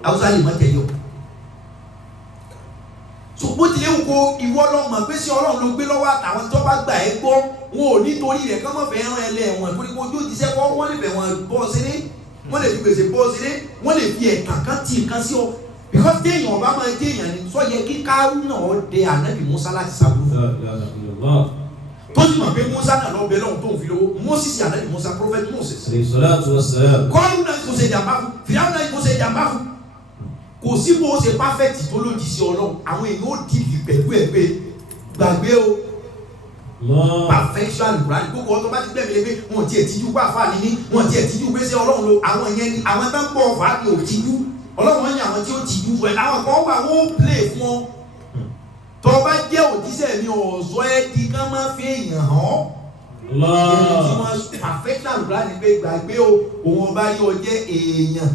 Haúsá lè má tẹ̀lé ọ. So bó tilẹ̀ wù kó ìwọ lọ́mọ pé sí ọlọ́run ló gbé lọ́wọ́ àtàwọn tó bá gbà ẹ́ gbọ́ wọn ò nítorí rẹ̀ kọ́ mọ̀ fẹ́ rán ẹ lẹ́wọ̀n torí kó ojú òjíṣẹ́ kọ́ wọ́n lè fẹ́ wọn bọ́ sílé wọ́n lè fi gbèsè bọ́ sílé wọ́n lè fi ẹ̀tàn kan tì kan sí ọ because téèyàn ọba máa téèyàn ni sọ yẹ kí Kárúnà ọdẹ ànábì Mùsá láti sàbúrò tó sì mọ̀ pé Mùsá náà lọ bẹ lọ́hùn tó ń fi lówó Mósìsì ànábì Mùsá prophet Moses Kárúnà kò ṣe jàmbá fún Fíráúnà náà kò ṣe jàmbá fún kò sí bó ṣe perfect tó lòdì sí Ọlọ́run àwọn èèyàn ó dìlì pẹ̀lú ẹ̀ pé gbàgbé o perfection alukurani gbogbo ọtọ bá ti gbẹ̀mí pé wọn ti ẹ̀ tijú bá fà ní wọn ti ẹ̀ tijú pé ṣé ọlọ́run lo àwọn yẹn ni àwọn tó ń bọ̀ fà ní òtijú ọlọ́run yẹn àwọn tí ó tijú fún ẹ àwọn kan wà wọ́n play fún ọ tó bá jẹ́ òjíṣẹ́ mi ọ̀zọ́ ẹ di ká má fi èèyàn hàn tí wọ́n perfection alukurani pé gbàgbé o òun ọba yìí ọ jẹ́ èèyàn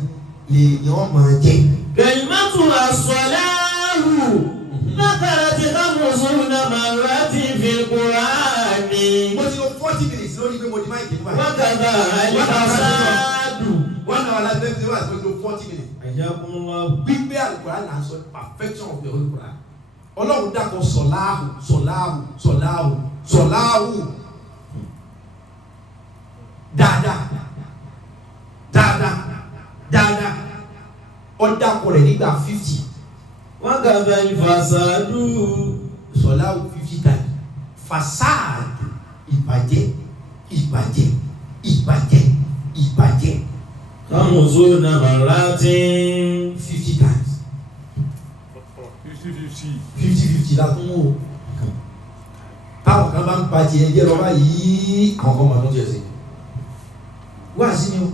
lèèyàn máa jẹ́. kalimatu as-salahu ذكرت 50 مرات في القرآن. mo ti lo 40 minutes lórí pé mo di máìkì nígbà. وكذا الفساد. one hour la bẹ́ẹ̀ fi wá mo ti lo 40 minutes. gbígbé Al-Qur'an là ń sọ perfection of the Holy Quran. ọlọ́run dàpọ̀ sọ̀láhù sọ̀láhù sọ̀láhù sọ̀láhù dáadáa dáadáa dáadáa ọ̀dàpọ̀ rẹ̀ nígbà 50. وكذا الفساد. sọ̀láhù 50 times. fasad ìbàjẹ́ ìbàjẹ́ ìbàjẹ́ ìbàjẹ́. 50 مرات. 50 times. 50 la tún wò. táwọn kan bá ń ba tiẹ̀ jẹ́ lọ́ba yìí àwọn kan máa tún jẹ́ sí i. wá sí ni o.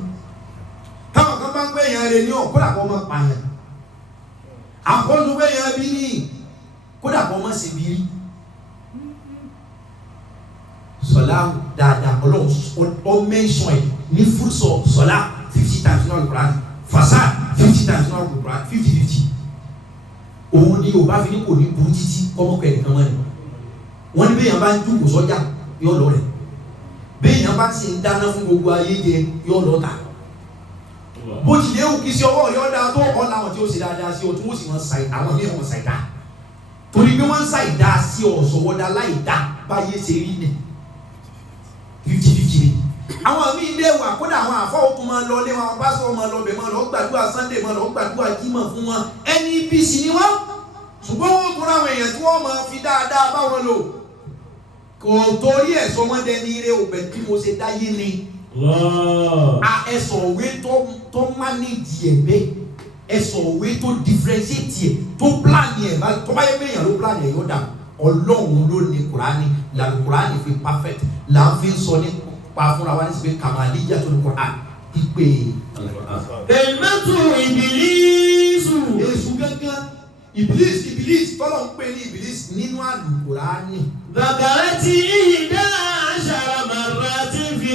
táwọn kan bá ń gbé yẹn rẹ ní ọ̀ kódà kó máa pààyàn. àkọ́jú gbé yẹn bí ní kódà kó máa ṣe bí rí. sọlá dáadáa ọlọ́run ọ mẹ́sàn ẹ̀ ní fúrúsọ sọlá 50 times ní Al-Qur'an fasad 50 times ní Al-Qur'an 50-50. òun ni o bá fi ní kò ní burú títí kọ́mọ́kọ́ ẹ̀nìkan mọ́ ni wọ́n ní bẹ́ẹ̀ yẹn bá ń dúkò sọ́jà yóò lọ rẹ̀ bẹ́ẹ̀ yẹn bá sì ń dáná fún gbogbo ayé jẹ yóò lọ tà bó ti lé òkì sí ọwọ́ yóò dáa tó ọ̀ làwọn tí ó ṣe dáadáa sí ọ tí wọ́n sì wọ́n ṣàì àwọn ní wọ́n ṣàì dá torí pé wọ́n ṣàì dá sí ọ̀ṣọ́wọ́dá láì dá báyé ṣe rí ni 50-50 ni àwọn míì lé wà kódà àwọn àfọwọ́kùn máa lọ lé wọn pásítọ̀ máa lọ bẹ̀ máa lọ gbàdúrà Sunday máa lọ gbàdúrà jímọ̀ fún wọn ẹni ibi sì ni wọ́n ṣùgbọ́n wọ́n tún ráwọn èèyàn tí wọ́n máa fi dáadáa bá wọn lò kò torí ẹ̀sọ́ wọn dẹni ire òbẹ̀ bí mo ṣe dáyé ni ẹ̀sọ̀ òwe tó manage ẹ̀ bẹ́ẹ̀ ẹ̀sọ̀ òwe tó differentiate ẹ̀ tó plan ẹ̀ tó bá yẹ pé èèyàn ló plan ẹ̀ yóò dà ọlọ́run ló ní Kùránì làlùkùránì fi perfect là ń fi sọ ní pa fúnra wa ní sọ pé kàmáàlíjà tó ní Kùránì pípé. kalimatu ìbílísù. èṣù gángan ìbílísì tọ́lọ̀ ń pè ní ìbílísì nínú àlùkùránì. ذكرت 11 مرات في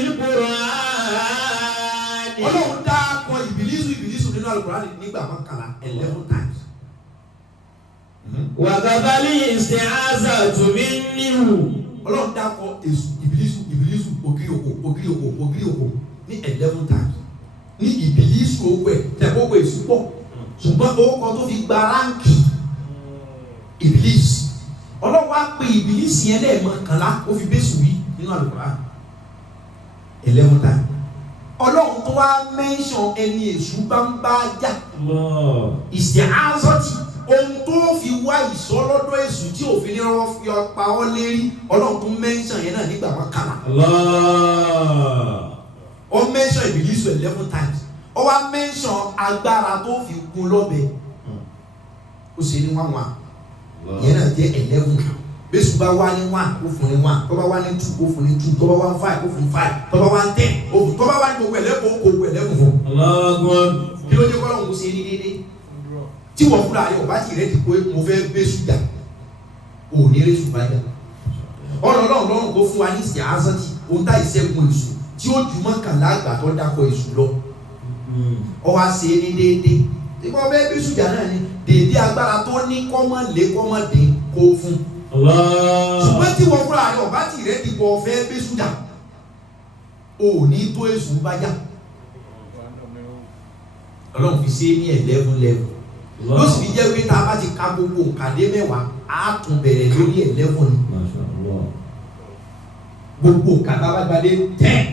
القرآن. ọlọ́run dá akọ ìbílísù nínú àlùkùránì nígbà mọ́kànlá 11 times. وكذا الاستعاذة منه. ọlọ́run dá akọ èṣù ìbílísù ògiri òkò ní 11 times. ní ìbílísù owó ẹ̀ tẹ̀kọ́ owó èṣù pọ̀ ṣùgbọ́n owó kan tó fi gba ránkì ìbílísì ọlọ́run wá pe ìbílísì yẹn lẹ́ẹ̀mọ́kànlá ó fi bẹ́sù wí nínú Al-Qur'an 11 times. ọlọ́run tó wá mẹ́ńsàn ẹni èṣù bá ń bá jà ìsìtìházọ́tì ohun tó fi wá ìsọlọ́dọ̀ èṣù tí òfin ní ọwọ́ fi ọpa ọ lérí ọlọ́run tó mẹ́ńsàn yẹn náà nígbà mọ́kànlá ó mẹ́ńsàn ìbílísì 11 times. ó wá mẹ́ńsàn agbára tó fi gun lọ́bẹ ó ṣe ní 1 yẹn náà jẹ́ 11. bẹ́sù bá wá ní 1 ó fún ní 1 tó bá wá ní 2 ó fún ní 2 tó bá wá ní 5 ó fún ní 5 tó bá wá ní 10 ó fún tó bá wá ní gbogbo 11 ó kó gbogbo 11 fún. kí ló dé kọ́ lọ́hùn ó ṣe ní déédéé tí wọ́n fúnra rẹ̀ ọ̀bá tì rẹ̀ ti pé mo fẹ́ bẹ́sù jà ò ní rẹ́sù bá jà ọlọ́run kó fún wa ní ìsìn àásọ́tì ohun tá ìṣẹ́gun èṣù tí ó jù mọ́kànlá àgbà tó dákọ̀ èṣù lọ ọ wá ṣe ní déédéé tí wọ́n fẹ́ bẹ́sù jà náà ni déédéé agbára tó ní kọ́mọ́ lé kọ́mọ́ dín kó fún ṣùgbọ́n tí wọ́n fúnra rẹ̀ ọ̀bá tì rẹ̀ ti pọ̀ fẹ́ bẹ́sù jà ò ní tó èṣù bá jà ọlọ́run fi ṣe ní 11 level ló sì fi jẹ́ pé tá a bá ti ka gbogbo nǹkan dé 10 á tún bẹ̀rẹ̀ lórí 11 ni gbogbo nǹkan tá a bá gba dé 10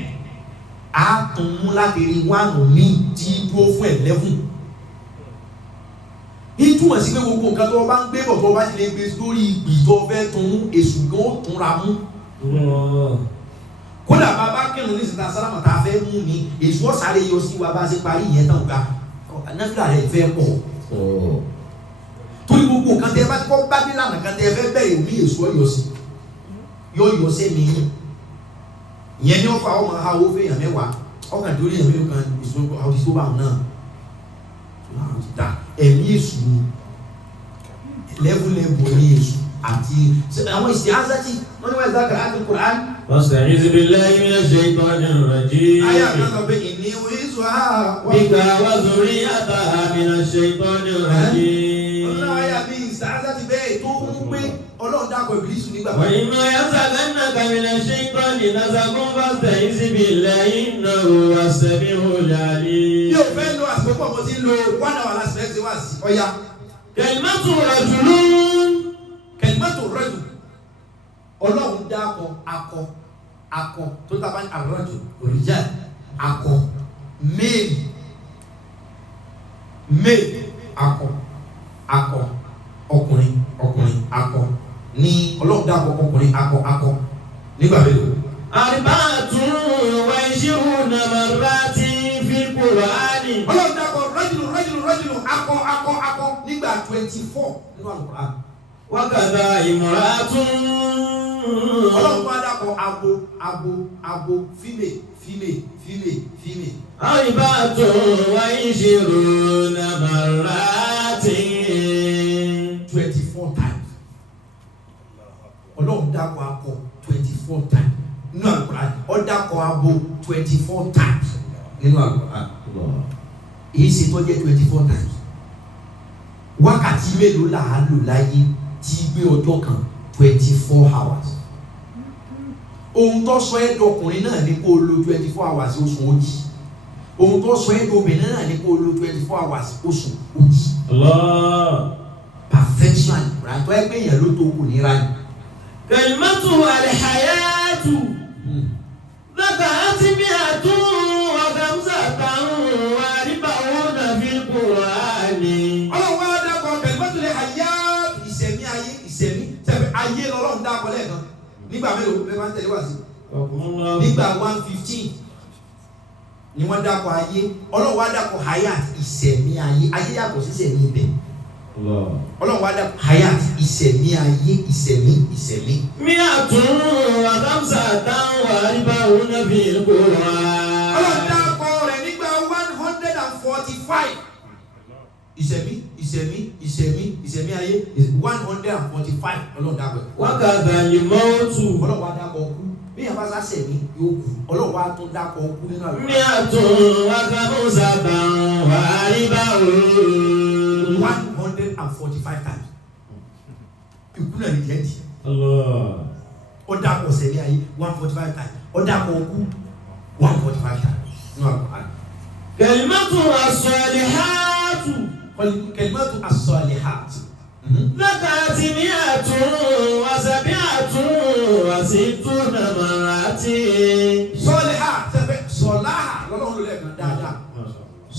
á tún mú láti rí 1 míì tí dúró fún 11 ìtumọ̀ sí pé gbogbo nǹkan tó bá ń gbé bọ̀ tó bá ti lè gbé lórí ìgbì tó fẹ́ tún èṣù gan ó tún ra mú kódà bàbá kírun ní ìsìta sálámà tá a fẹ́ mú mi èṣù ọ̀sáré yọ sí wa bá a ṣe parí ìyẹn tán ká náfìlà rẹ̀ fẹ́ pọ̀ torí gbogbo nǹkan tẹ́ bá ti kọ́ bá dé lánàá kan tẹ́ fẹ́ bẹ̀rẹ̀ ní èṣù ọ̀yọ́ sí yóò yọ sẹ́mi ìyẹn ní ọ̀fà ọmọ ha owó fẹ́yàn mẹ́wàá ọkàn tó rí ẹ̀mí ló kan ìṣòro bá wọn náà ta ẹ̀mí èṣù ni lẹ́bùlẹ́bù ní èṣù àti àwọn ìsìn azati wọ́n ní wọ́n ẹ̀dá kàrá àti Qur'an. Wasta'iz billahi minash shaytanir rajim. ayé àkàtà pé ìní oríṣu ha. Bika wa zurriyataha minash shaytanir rajim. ọlọ́run ayé àbí ìsìn azati bẹ́ẹ̀ tó ń gbé ọlọ́run dákọ̀ ìbílísù nígbà Wa imma yanzaghannaka minash shaytani nazghun fasta'iz billahi innahu was-sami'ul 'alim. yóò fẹ́ lo àsìkò pọ̀ mo ti ń lo 1 hour last next wá sí ọ̀ya. Kalimatu rajulun. Kalimatu rajul ọlọ́run dákọ̀ akọ tó tàbá ní àrọ́jù òrìjà akọ male akọ ọkùnrin akọ ní ọlọ́run dákọ̀ ọkùnrin akọ nígbà mélòó. Arba'atun wa 'ishruna marratin fil Qur'ani. ọlọ́run dákọ̀ rajulu akọ nígbà 24 nínú Al-Qur'an. Wa kadha imra'atun. ọlọ́run bá dákọ̀ abo female. Arba'atun wa 'ishruna marratin. 24 times. ọlọ́run dákọ̀ akọ 24 times nínú Al-Qur'an. ó dákọ̀ abo 24 times nínú Al-Qur'an. èyí ṣe tó jẹ́ 24 times. wákàtí mélòó là á lò láyé tí gbé ọjọ́ kan 24 hours. ohun tó sọ ẹ́ dọkùnrin náà ní kó o lo 24 hours oṣù òjì. ohun tó sọ ẹ́ dọbìnrin náà ní kó o lo 24 hours oṣù òjì. perfection ràtọ́ ẹgbẹ́ yẹn ló tó kù níra ni. Kalimatu al-hayatu. Zakati mi'atun wa khamsatan wa arba'una fil Qur'ani. ọlọ́run wá dákọ̀ kalimatu al-hayat ìṣẹ̀mí ayé sẹ́fẹ̀ ayé lọ́lọ́run dákọ̀ lẹ́ẹ̀kan nígbà mélòó bẹ́ẹ̀ máa ń tẹ̀lé wá sí. nígbà 115 ni wọ́n dákọ̀ ayé ọlọ́run wá dákọ̀ hayat ìṣẹ̀mí ayé yàtọ̀ sí ìṣẹ̀mí ibẹ̀. ọlọ́run wá dákọ̀ hayat ìṣẹ̀mí ayé ìṣẹ̀mí. Mi'atun wa khamsatan wa arba'una fil Qur'ani. ọlọ́run dákọ̀ rẹ̀ nígbà 145 ìṣẹ̀mí ayé 145 ọlọ́run dákọ̀ rẹ̀. Wa kadha al-mawtu. ọlọ́run wá dákọ̀ kú bí yàrá bá sàṣẹ̀ mí yóò kú ọlọ́run wá tún dákọ̀ kú nínú àlùkò. Mi'atun wa khamsatan wa arba'una. 145 times. ikú náà ní jẹ́ ti. Allah. ó dákọ̀ sẹ̀mí ayé 145 times. ó dákọ̀ kú 145 times nínú àlùkò. Kalimatu as-salihatu. kalimatu as-salihat. Zakati mi'atun wa sab'atun wa sittuna marratin. salihat sẹ́fẹ̀ sọ̀láhà lọ́lọ́run ló lẹ́ẹ̀kan dáadáa.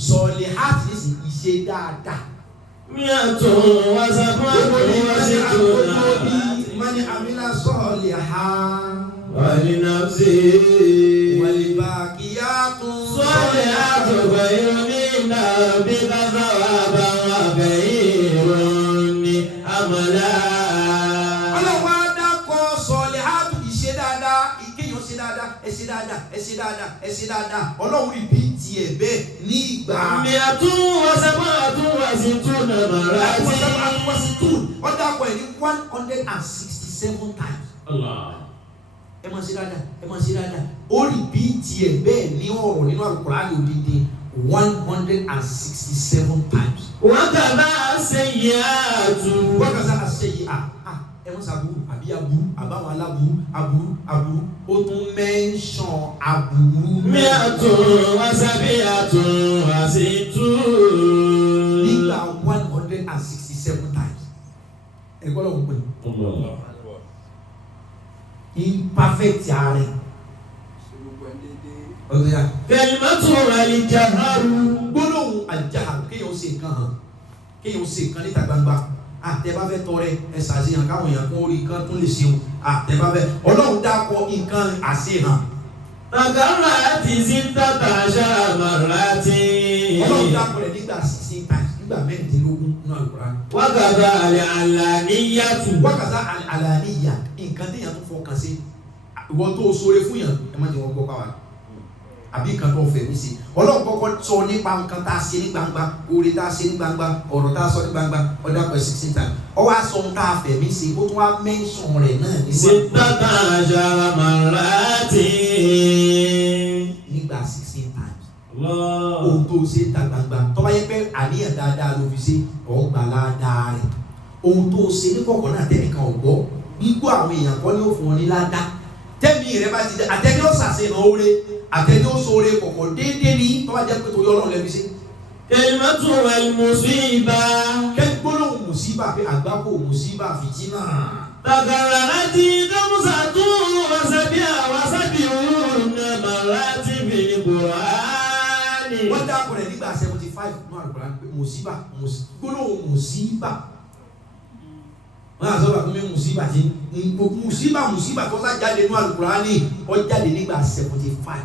salihat ní sì ìṣe dáadáa. Mi'atun wa sab'atun wa sittuna marratin. mani amila salihan. Wa li nafsihi. wal baqiyatu Salihatu khayrun 'inda rabbika thawaban wa khayrun amala. ọlọ́run wá dákọ̀ sọ̀lẹ́hàtù ìṣe dáadáa ìkéyàn ṣe dáadáa ẹ ṣe dáadáa ọlọ́run rí bí tiẹ̀ bẹ́ẹ̀ ní ìgbà. Mi'atun wa sab'atun wa sittuna marratin. ó dákọ̀ ẹ̀ ní 167 times. ẹ máa ṣe dáadáa ó rí bí tiẹ̀ bẹ́ẹ̀ ní ọ̀rọ̀ nínú Al-Qur'ani odidi 167 times. Wa kadha as-sayyi'atu. wákàtí àṣeyìí ẹ wọ́n sàbúrú àbí aburú àbáwọn aláburú ó tún mẹ́ńsàn aburú. Mi'atun wa sab'atun wa sittun. nígbà 167 times. ẹ gbọ́dọ̀ wọ́n pè imperfect ààrẹ. Kalimatu al-jaharu. gbólóhùn al-jahr kéèyàn ṣe nǹkan hàn kéèyàn ṣe nǹkan níta gbangba. àtẹ̀bá fẹ́ tọrẹ ẹ ṣàṣeyàn káwọn èèyàn kún orí kan tún lè ṣeun. àtẹ̀bá fẹ́ ọlọ́run dákọ̀ nǹkan àṣehàn. Takarrati sittata ashara marratin. ọlọ́run dákọ̀ rẹ̀ nígbà 16 times nígbà 16 nínú Al-Qur'an. Wa kadha al-alaniyatu. wákàtí àlàníyà nǹkan téèyàn tún fọkàn sí ìwọ tó sóore fún yàn ẹ má jẹ́ wọ́n gbọ́ pàwọ́ àbí nǹkan tó fẹ́ mi sí ọlọ́run kọ́kọ́ sọ nípa nǹkan tá a ṣe ní gbangba oore tá a ṣe ní gbangba ọ̀rọ̀ tá a sọ ní gbangba ọ̀dà pẹ̀ 16 times ọ wá sọ ohun tá a fẹ́ mi sí ó tún wá mẹ́ńsọ̀n rẹ̀ náà Sittata ashara marratin. nígbà 16 times ohun tó ṣe ta gbangba tó bá yẹ pé àníyàn dáadáa ló fi ṣe ọgbà ládàá rẹ̀ ohun tó ṣe ní kọ̀ọ̀kan náà tẹ́nìkan ọ̀gbọ́ gbígbó àwọn èèyàn kọ́ ní ó fún wọn ní ládàá tẹ́mi rẹ bá ti dẹ àtẹ́ni ó sàṣeyàn oore àtẹ́ni ó sóore kọ̀kọ̀ déédéé ní tó bá jẹ́ pé torí ọlọ́run lẹ́bi ṣe. Kalimatu al-musiba. kẹ́gbọ́n mùsíbà pé àgbákò mùsíbà fìtínà. Takarrarati khamsatun wa sab'una marratin fil Qur'ani. wọ́n dá akọ̀rẹ́ nígbà 75 nínú Al-Qur'an pé mùsíbà gbólóhùn mùsíbà. wọ́n á sọ̀rọ̀ àkúnmí mùsíbà tí mùsíbà tó sá jáde nínú Al-Qur'an ó jáde nígbà 75.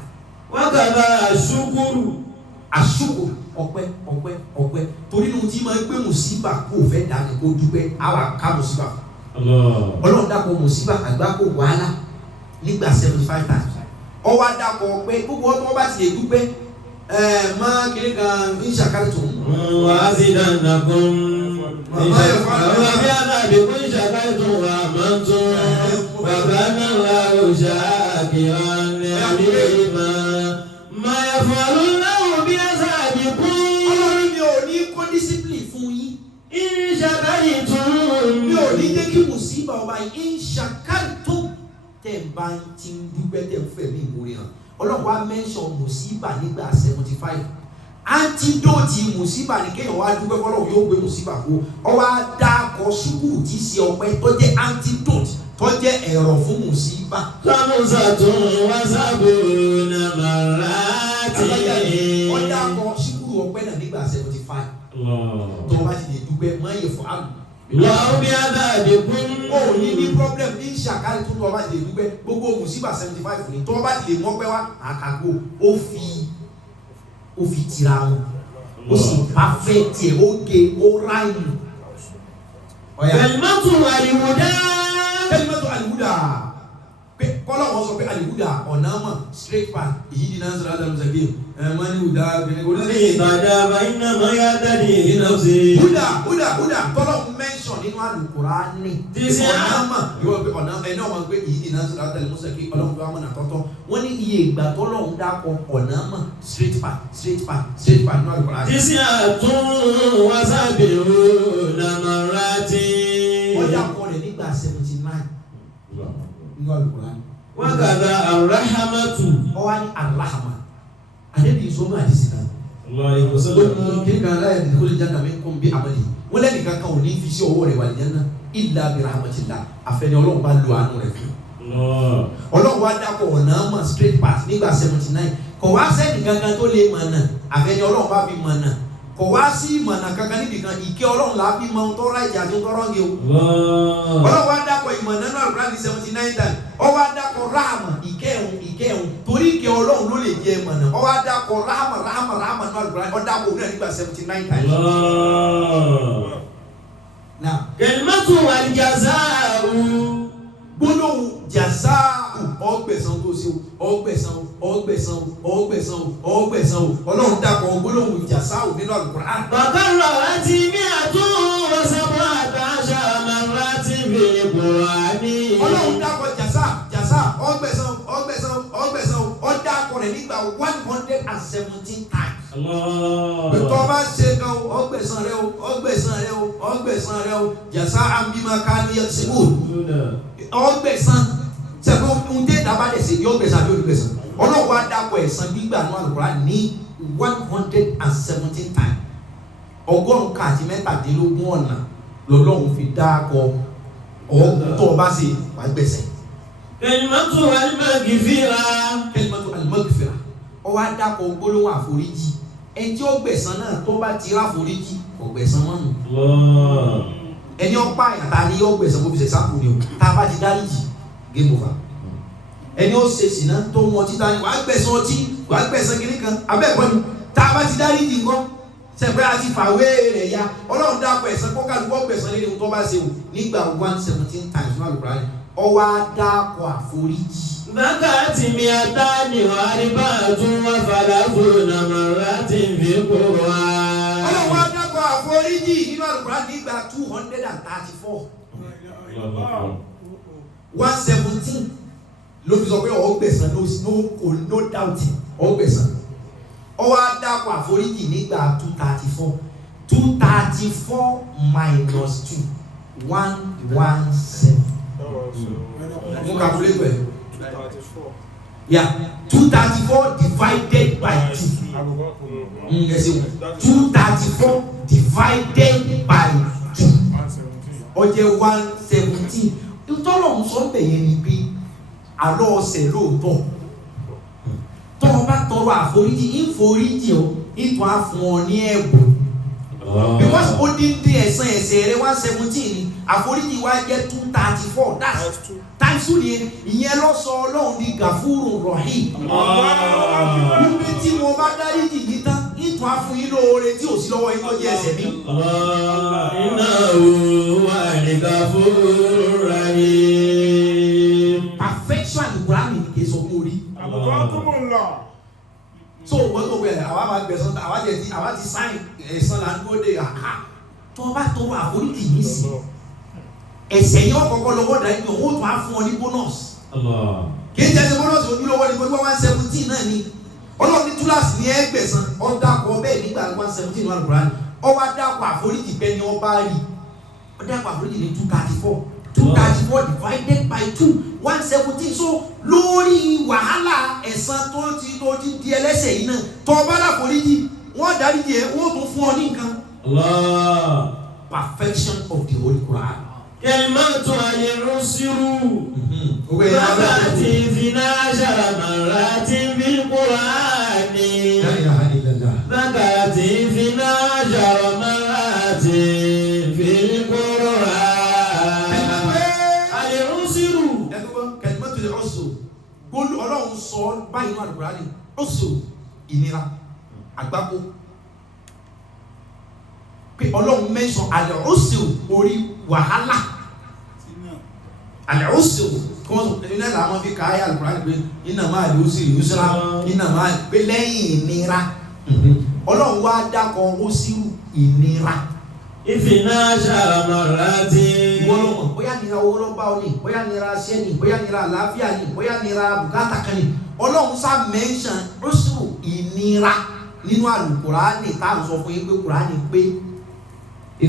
Wa kadha ashukuru. Àṣùkò ọpẹ́ torí nu tí máa ń gbé mùsíbà kó fẹ́ dání kó dúpẹ́ àwa ká mùsíbà. Ọlọ́run dàpọ̀ mùsíbà àgbákò wàhálà nígbà 75 times. Ọwọ́ adàpọ̀ ọpẹ́ gbogbo ọdún ọba ti lè dúpẹ́ máa kiri kan ní ìṣàkárí tó ń. Wa azidannakum. Wa bí alábìkún ìṣàkárí tó wà máa ń tún. Bàbá náà wà ó shakiran alima. Ma yaf'alullahu bi azabikum. Ọlọ́run mi ò ní kó discipline fún yín. In shakartum. Mi ò ní jẹ́ kí mùsíbà ọba yìí in shakartum tẹ̀ bá ti ń dúpẹ́ tẹ̀ fẹ́ mi ìmúre hàn. Ọlọ́run wa mention mùsíbà nígbà 75. Antidote mùsíbà ni kéèyàn wá dúpẹ́ fọlọ́run yóò gbé mùsíbà kó. Ọwọ́ á dákọ̀ ṣùkúrù tí í ṣe ọpẹ́ tó jẹ́ antidote tó jẹ́ ẹ̀rọ fún mùsíbà. Khamsatun wa sab'una marratin. Ọjà kọ ṣùkúrù ọpẹ́ náà nígbà 75. Tó o bá ti lè dúpẹ́ mọ́ ẹ̀yẹ fún àlù. Wa bí azabikum. O ní problem ní ṣàkárí tó o bá ti lè dúpẹ́ gbogbo mùsíbà 75 ní tó o bá ti lè mọ́pẹ́ wá àkàkọ́ ó fi tira wọn ó sì bá fẹ́ tiẹ̀ ó ge ó ráyìn. Kalimatu al-huda. Kalimatu al-huda pé kọ́lọ́wọ́ sọ pé al-huda ọ̀nà mọ̀ straight path èyí di náà sọ̀rọ̀ àdàlù sàgé mọ́ ní huda bẹ̀rẹ̀ kò ní. Ìtajà bàyínà máa yá dáadé nínú sí. huda tọ́lọ́wọ́ mention nínú Al-Qur'ani. Tíṣe ọ̀nà mọ̀ yóò pé ọ̀nà ẹni ọmọ pé èyí di náà sọ̀rọ̀ àdàlù sàgé ọlọ́run tó wà mọ̀ nà tọ́tọ́ wọ́n ní iye ìgbà tọ́lọ́run dákọ̀ ọ̀nà mọ̀ straight path nínú Al-Qur'ani. Tíṣe àtún wasabiru namarati. wọ́n dákọ̀ rẹ̀ nígbà 79 nínú Al-Qur'ani. Wákàtà ar-rahmatu. ọwọ́ ní arahama àdébí ìṣòro àdìsí kan. kí kan láyé ní kólé jáde àmì kó ń bí amadi wọ́n lẹ́nu kankan ò ní fi sí ọwọ́ rẹ̀ wà lẹ́yìn náà illa bi rahmatillah àfẹ́ni ọlọ́run bá lo àánú rẹ̀ fún. ọlọ́run wá dákọ̀ ọ̀nà mọ̀ straight path nígbà 79 kò wá sẹ́ni kankan tó lè mọ̀ náà àfẹ́ni ọlọ́run bá fi mọ̀ náà kò wá sí ìmọ̀nà kankan níbi kan ìkẹ́ ọlọ́run là á fi mọ ohun tó rà ìjà tó tọrọ ń gé o. ọlọ́run wá dákọ̀ ìmọ̀nà náà Al-Qur'an ní 79 times ọ wá dákọ̀ ráàmà ìkẹ́hùn torí ìkẹ́ ọlọ́run ló lè jẹ ìmọ̀nà ọ wá dákọ̀ ráàmà náà Al-Qur'an ọ dákọ̀ òun náà nígbà 79 times. Kalimatu al-jazā'u. gbólóhùn jàzáù ọgbẹ̀san tó ṣe ọgbẹ̀san ọlọ́run dákọ̀ gbólóhùn jàzáù nínú Al-Qur'an. Takarrarati mi'atun wa sab'ata ashara marratin fil Qur'ani. ọlọ́run dákọ̀ jàzá ọgbẹ̀san ọdákọ̀ rẹ̀ nígbà 117 times. Bẹ̀tọ́ bá ṣe kan ọgbẹ̀san rẹ o jazā'an bimā kānū yaksibūn. ọgbẹ̀san sẹ́kọ̀ ń dé dábàdẹ̀ sí yọ gbẹ̀san àbí olùgbẹ̀san ọlọ́run wá dákọ̀ ẹ̀san gbígbà ní Al-Qur'an ní 117 times. ọgọ́rùn-ún kan àti mẹ́tàdínlógún ọ̀nà lọ́lọ́run fi dákọ̀ tó o bá ṣe wà gbẹ̀san. Kalimatu al-maghfira. Kalimatu al-maghfira ọ wá dákọ̀ gbólóhùn àforíjì ẹni tí ó gbẹ̀san náà tó bá ti ráforíjì kò gbẹ̀san mọ́ nù. ẹni ọ̀pá àyàtà ni yóò gbẹ̀san kó fi ṣe sáàpù ni o tá a bá ti dáríjì game over. ẹni ó ṣe sìnà tó mọ títà ni wàá gbẹ̀san ọtí wàá gbẹ̀san kiri kan abẹ́ẹ̀kọ́ ni tá a bá ti dáríjì nǹkan sẹ́pẹ́ àti fàwé rẹ̀ ya ọlọ́run dákọ̀ ẹ̀san kó kálukọ́ gbẹ̀san lé ní tó bá ṣe o nígbà 117 times ní Al-Qur'an ó wá dákọ̀ àforíjì ذكرت مئتان وأربعة وثلاثون مرة في القرآن. Ọlọ́run wá dákọ̀ àforíjì nínú Al-Qur'an nígbà 234. 117 ló fi sọ pé ọgbẹ̀sán no doubting ọgbẹ̀sán. Ó wá dákọ̀ àforíjì nígbà 234. 234 minus 2 117. Mo calculate well. 234. Yeah, 234 divided by 2. Yes, 234 divided by 2. Ó jẹ́ 117. Ìtọ́lọ̀ ń sọ bẹ̀yẹn ni pé àlọ́ ọ̀sẹ̀ lóòótọ́. Tọ́ ọ bá tọrọ àforíjì, ìforíjì o, ìtọ́ á fún ọ ní ẹ̀bùn. Because ó dín dín ẹ̀san ẹ̀ṣẹ̀ rẹ̀ 117 ni àforíjì wa jẹ́ 234. That's times 2 ni ìyẹn lọ sọ Ọlọ́run di Gàfúrù Rahim. Wípé tí mo bá dáríjì yìí tán ìtọ́ á fún yín lóore tí ò sí lọ́wọ́ yín lọ́jọ́ ẹ̀ṣẹ̀ mi. Innahu huwal Ghafurur Rahim. Perfection Al-Qur'an ni kì í sọ fún orí. So wọ́n tó wẹ̀ àwa máa gbẹ̀sán àwa ti sáìn ẹ̀sán là ń gbó de àhà tó o bá tọrọ àforíjì yìí sí ẹ̀ṣẹ̀ yẹn ọ̀kọ̀ọ̀kan lọ́wọ́ dà yín owó tó á fún ọ ní bónọ́ọ̀sì. Kì í jẹ́ ṣe bónọ́ọ̀sì ojúlówó ni gbogbo 117 náà ni Ọlọ́run ní túláàsì ní ẹgbẹ̀sán ọ̀dàpọ̀ bẹ́ẹ̀ nígbà 117 ní Al-Qur'an ọwọ́ adàpọ̀ àforíjì bẹ́ẹ̀ ni wọ́n bá rí ọ̀dàpọ̀ àforíjì ní 234 divided by 2 117. So lórí wàhálà ẹ̀san tó ti di ẹlẹ́ṣẹ̀ yìí náà tó bá láforíjì wọ́n dáríjì ẹ̀ wọ́n tún fún ọ ní nǹkan. Perfection of the Holy Quran. Kalimatu al-usru Zakati finashara maratin bil Qur'ani. Zakati finashara maratin bil Qur'ani. Al-usru. Kalimatu al-usru. Ọlọ́run sọ báyìí ní Al-Qur'an ni usru ìnira àgbákò. Pé Ọlọ́run mention al-usru orí wàhálà. Al-usru kí wọ́n sọ ẹni náà làwọn fi káyà Al-Qur'an pé inna ma'al usri yusra inna ma'al pé lẹ́yìn ìnira. Ọlọ́run wá dákọ̀ usru ìnira. Finashara maratin. Wọ́n lọ mọ̀ bóyá nira owó ló bá ọ ní bóyá nira aṣẹ́ ní bóyá nira àlàáfíà ní bóyá nira bùkátà kan ní Ọlọ́run sá mention usru ìnira nínú Al-Qur'ani tá à ń sọ fún yín pé Qur'ani pé.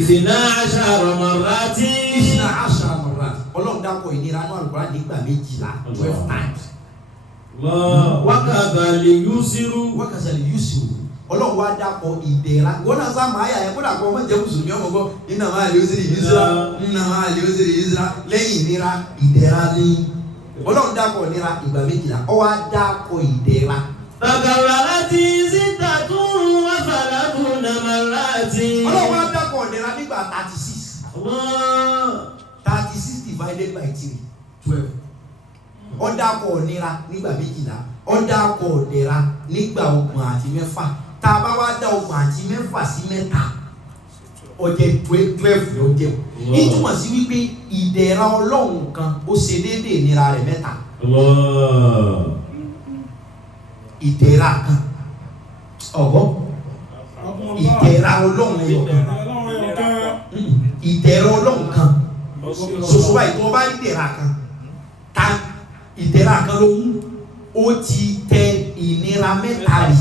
Finashara maratin. 12 marrat Ọlọ́run dákọ̀ ìnira nínú Al-Qur'ani nígbà 12 times. Wákàtàlì yusru. Wákàtàlì yusru Ọlọ́run wá dákọ̀ ìdẹ̀ra wọ́n náà sá máa yà ẹ́ kó dàpọ̀ ọmọ jẹ́ mùsùlùmí ọmọ gbọ́ inna ma'al usri yusra inna ma'al usri yusra lẹ́yìn ìnira ìdẹ̀ra ní Ọlọ́run dákọ̀ ìnira ìgbà 12 ó wá dákọ̀ ìdẹ̀ra. Takarrarati sittatun wa thalathuna marratin. Ọlọ́run wá dákọ̀ ìdẹ̀ra nígbà 36. 36 divided by 3 12. Ó dákọ̀ ìnira nígbà 12. Ó dákọ̀ ìdẹ̀ra nígbà 26. Tá a bá wá dá 26 sí 3 ó jẹ́ 12 ló jẹ́. Ìtumọ̀ sí wípé ìdẹ̀ra Ọlọ́run kan ó ṣe déédéé ìnira rẹ̀ 3. Ìdẹ̀ra kan ọ̀gbọ́n ìdẹ̀ra Ọlọ́run ẹyọ kan ìdẹ̀ra Ọlọ́run kan ṣoṣo báyìí tó bá ìdẹ̀ra kan ta ìdẹ̀ra kan ló mú ó ti tẹ ìnira 3 rí.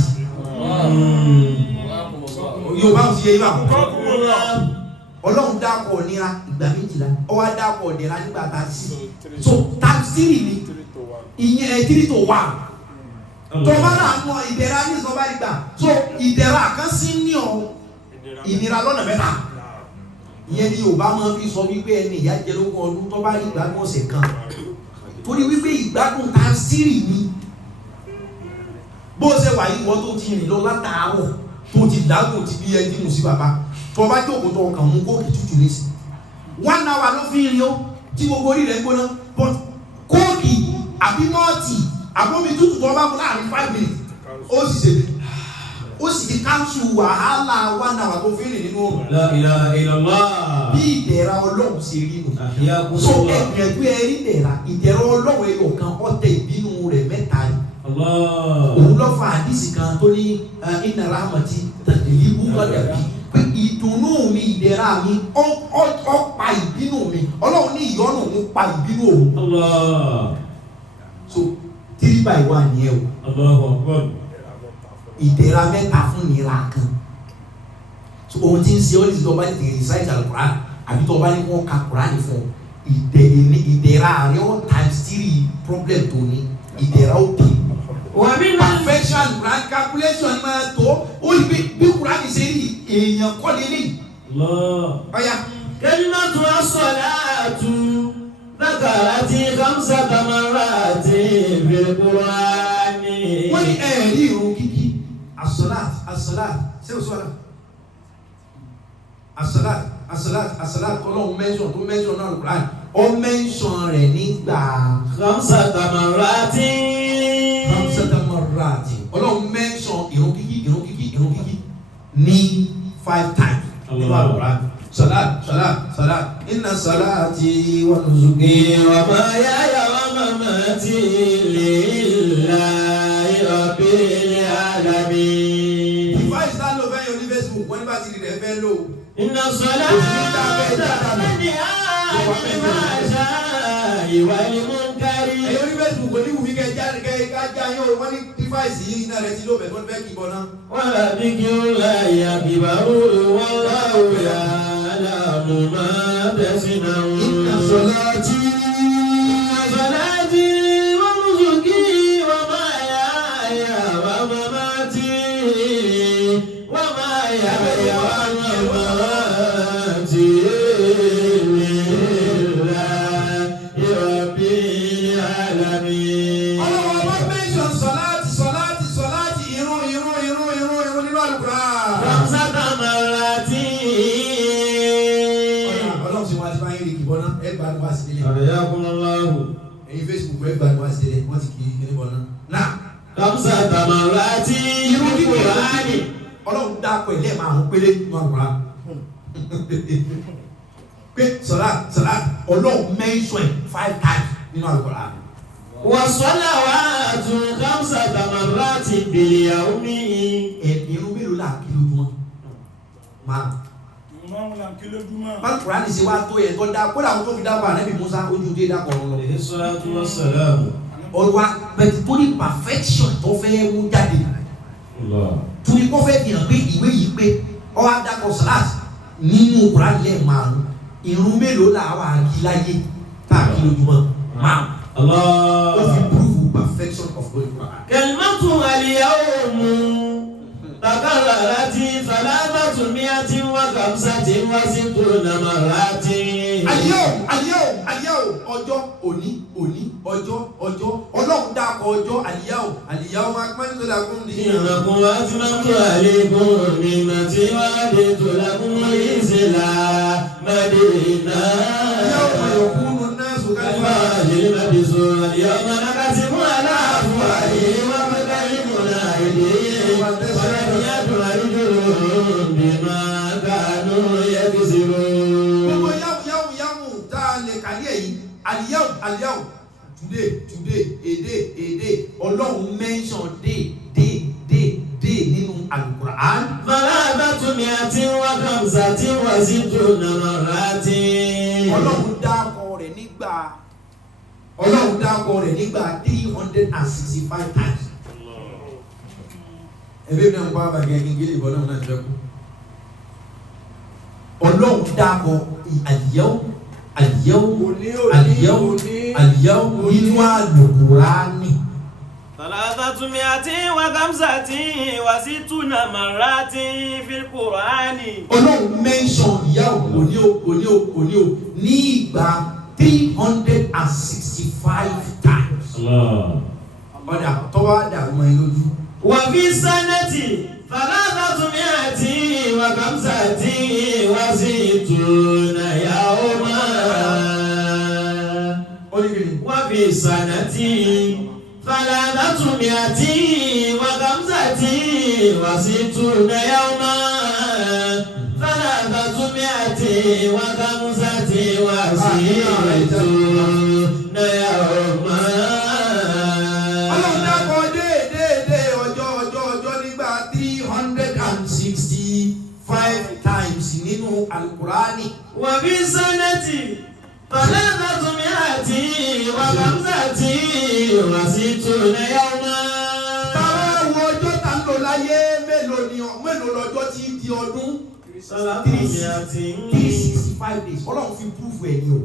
Yorùbá ń ṣe ibà Ọlọ́run dákọ̀ ìnira ìgbà 12 ó wá dákọ̀ ìdẹ̀ra nígbà 36. So 33 ni ìyẹn 3 to 1 tọba náà mọ ìdẹ̀ra ní ìsọba ìgbà so ìdẹ̀ra kan sí ní ọ ìnira lọ́nà 3. Ìyẹn ni Yorùbá máa fi sọ wípé ẹni ìyá jẹ lógún ọdún tọba ìgbádùn ọ̀sẹ̀ kan torí wípé ìgbádùn ta sírì ni bó ṣe wà yìí wọ́n tó ti rìn lọ látàárọ̀ tó ti dágùn ti bí ẹjí mú sí bàbá tọba jókòó tó kàn mú kóòkì tútù ní sí 1 hour ló fi rìn ó tí gbogbo orí rẹ̀ gbóná but kóòkì àbí mọ́ọ̀tì àbómi tútù tó bá mú láàrin 5 minutes ó sì ṣe ó sì ti káńsù wàhálà wà náà wà tó fẹ́rẹ̀ nínú òrùn. La ilaha illallah. bí ìdẹ̀ra ọlọ́run ṣe rí nù. Ahyakum so Allah. ẹgbẹ́ ẹrí ìdẹ̀ra ọlọ́run ẹyọ kan ọ̀tẹ̀ ìbínú rẹ̀ mẹ́ta ni. Allah. òun lọ́ fa àdìsí kan tó ní inna rahmati tadlibu ghadabi pé ìdùnnú mi ìdẹ̀ra mi ó pa ìbínú mi ọlọ́run ní ìyọ́nú òun pa ìbínú òun. Allah. so 3 by 1 ni ẹ o. Allahu Akbar. ìdẹ̀ra mẹ́ta fún nira kan. so ohun tí ń ṣe ọ́ ní ìjọba ní ti recite al-Quran àbí tó bá ní kí wọ́n ka Quran fún ọ ìdẹ̀ra rẹ̀ all times 3 problem tó ní ìdẹ̀ra ó dé. perfection Quran calculation ni máa tó ó yí bí Quran ṣe rí èèyàn kọ́ lélẹ̀. ọ̀ya. kalimatu as-salatu dhakarati 5 marrati fil Qur'ani. wọ́n ní ẹ̀rí irun kíkí as-salat ṣé o sọ́ra as-salat ọlọ́run mẹ́sàn tó mẹ́sàn náà Quran ó mẹ́sàn rẹ̀ nígbà 5 marrati. ọlọ́run mẹ́sàn irun kíkí ní 5 times nígbà Quran. salat inna salati wa nusuki wa mahyaya wa mamati lillahi rabbil alamin. device tá lò fẹ́ yọ ní Facebook wọ́n ní bá ti rí rẹ̀ fẹ́ lò. inna salata tanha 'anil fahsha'i wal munkari. ẹ̀yọ́ ní Facebook kò ní wù mí kẹ́ já yóò wọ́n ní device yìí iná rẹ̀ ti lò bẹ̀ tó fẹ́ kí bọ̀ náà. wa dhikrullahi akbar wallahu ya'lamu ma tasna'un. inna salati wa nusuki wa mahyaya wa mamati wa mahyaya wa mamati lillahi rabbil alamin. ọlọ́wọ́ bá mention salati irun nínú Al-Quran. Khamsata marrati. ọlọ́run ṣe wá sí báyìí rí kìbọn náà ẹ gbádùn wá sí délé. Ahyakumullahu. ẹ̀yin Facebook ẹ gbádùn wá sí délé wọ́n ti kì í kíní bọ̀ náà. Khamsata marrati irun fil kíkì Qur'ani. ọlọ́run dá pẹ̀lú ẹ̀ máa ń pélé nínú Al-Quran. pé salat ọlọ́run mention 5 times nínú Al-Quran. Wa salawatu 5 marrati bil yawmi. irun mélòó là kí lójúmọ́ máa. bá Quran ṣe wá tó yẹ tó dá kó làwọn tó fi dá wà Ànábì Musa ojú dé dá kọ̀ọ̀rọ̀ lọ. Alayhi salatu wassalam. ọlọ́wà bẹ̀tẹ̀ tó ní perfection tó fẹ́ mú jáde torí kó fẹ́ fi hàn pé ìwé yìí pé ọ wá dákọ̀ salat nínú Quran lẹ́ẹ̀ márùn irun mélòó là wà kí láyé tá a kí lójúmọ́ márùn. Allah. ó fi prove perfection of Holy Quran. Kalimatu al-yawmu takarrarati 365 marrati. Àlìyáwó ọjọ́ òní ọjọ́ ọlọ́run dákọ̀ ọjọ́ àlìyáwó máa pẹ́ nítorí àkúrò ní Ìrìnàkùn wá tí máa ń tó àlékún ní ìmọ̀ tí wá dé tó lákún ìsìnlá Mádínà. àlìyáwó máa yọkúnnù náà Kálífà àjèlé máa bí so àlìyáwó máa náà kásí mú aláàfù àyè wá pẹ́ kálífù náà èdè wà ní àdùn àrídòrò bí máa kánú yẹ kí sí ro. gbogbo yáwù tá a lè kàlí èyí àlìyáwó today èdè ọlọ́run mention day nínú Al-Quran. Fàlábàtúmí àti wákàmsà tí wọ́n sì tó nàmọ̀rá tí. Ọlọ́run dákọ̀ rẹ̀ nígbà 365 times. ẹ̀bí mi náà ń pa àbàgẹ́ gẹ́gẹ́ ìbọn náà fẹ́ kú. Ọlọ́run dákọ̀ àlìyáwó nínú Al-Qur'ani. Fàlábàtúmí àti wákàmsà tí wọ́n sì tó nàmọ̀rá tí fil Qur'ani. Ọlọ́run mention ìyàwó òní o ní ìgbà 365 times. ọ̀dà tọ́wọ́ dàrú mọ́ ẹ lójú. Wà fi sánẹ́tì fàlábàtúmí àti wákàmsà tí wọ́n sì tó nàyàwó máa. Wà fi sánẹ́tì fàlábàtúmí àti wákàmsà tí وستون يوما ثلاثة مئة وخمسة وستون يوما. Ọlọ́run dákọ̀ déédéé ọjọ́ nígbà 365 times nínú Al-Qur'ani. وفي السنة ثلاثة مئة وخمسة وستون يوما. Báwo ọjọ́ ta ń lò láyé mélòó lọ́jọ́ tí ń di ọdún? 365 days. Ọlọ́run fi proof ẹ̀ ní o.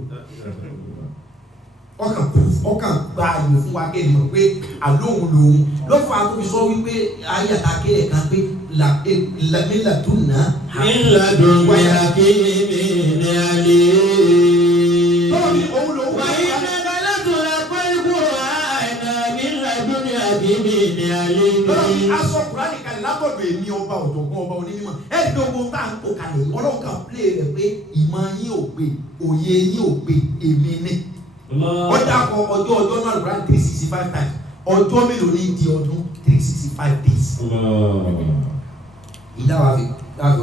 Ọkàn gba àyè fún wa kéde mọ̀ pé àlóhùn lòun ló fà á tó fi sọ wípé ayàtà kéde kan pé mílà tó nà á. mílà dùn wáyà kí ní alẹ́. lọ́ọ̀ni òun lòun. wáyé nàgàlà tó la pẹ́ kúrò àìnà mílà dùn àbíbí ní alẹ́. lọ́ọ̀ni aṣọ Kùránì kalẹ̀ lábọ̀dọ̀ èmi ọba ọ̀jọ̀gbọ́n ọba onímọ̀ ẹ̀ẹ́dì ogun tá à ń kó kalẹ̀ Ọlọ́run kan plé rẹ̀ pé ìmọ̀ yín ò gbé òye yín ò gbé èmi ní. ọjà kọ ọjọ́ náà lọ́ra 365 times ọjọ́ mélòó ní di ọdún 365 days. ìdáwà fi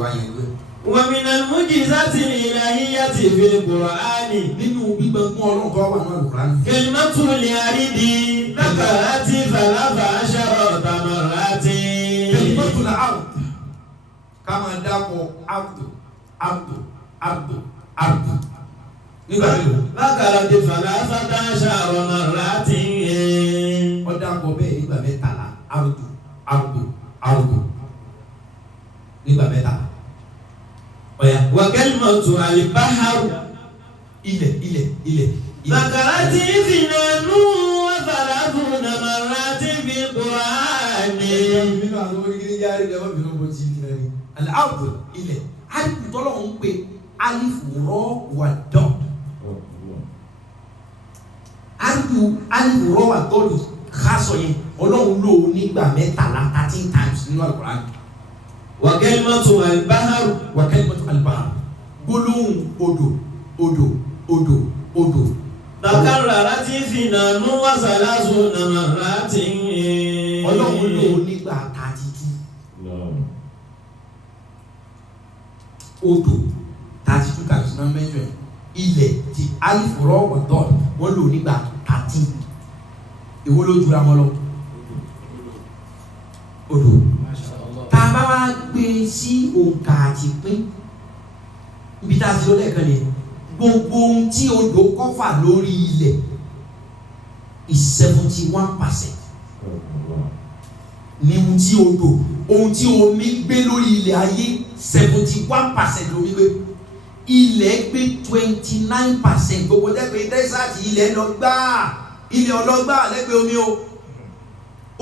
wá yẹn gbé. ومن المعجزات الإلهية في القرآن nínú gbígbẹ́gbọ́n Ọlọ́run tó wà ní Al-Qur'an. كلمة اليرد ذكرت 13 مرات. كلمة العبد كما داكو عبد nígbà mélòó. ذكرت 13 مرات. ó dàpọ̀ bẹ́ẹ̀ nígbà mẹ́tàlá arúgbó nígbà mẹ́tàlá. ọ̀yà. وكلمة البحر ilẹ̀. ذكرت 32 مرات في القرآن. nínú àwọn oníkiri jáde lẹ́wọ́ mi ló bó ti di náà ni. aláàbò ilẹ̀ alifu tọ́lọ̀ ń pè alifu rọ́ wà dọ̀. alifu rọ́ wà dọ́ọ̀lù ká sọ yẹn Ọlọ́run lò ó nígbà mẹ́tàlá 13 times nínú Al-Qur'an. وكلمة البحر وكلمة البحر gbólóhùn odò. تكررت 32 مرات. Ọlọ́run lò ó nígbà 32. odò 32 times náà mẹ́jọ ilẹ̀ ti alifọ̀rọ̀ ọ̀dọ́ wọ́n lò nígbà 13. èwo ló jura mọ́ lọ? odò. tá a bá wá gbé sí òǹkà àti pín ibi tá a ti lọ lẹ́ẹ̀kan lè gbogbo ohun tí odò kọ́fà lórí ilẹ̀ is 71%. ní ohun tí ohun tí omi gbé lórí ilẹ̀ ayé 71% lómi gbé. ilẹ̀ gbé 29%. gbogbo dẹ́gbẹ̀ẹ́ dẹ́sàtì ilẹ̀ lọ gbáà ilẹ̀ ọlọ́gbà lẹ́gbẹ̀ẹ́ omi o.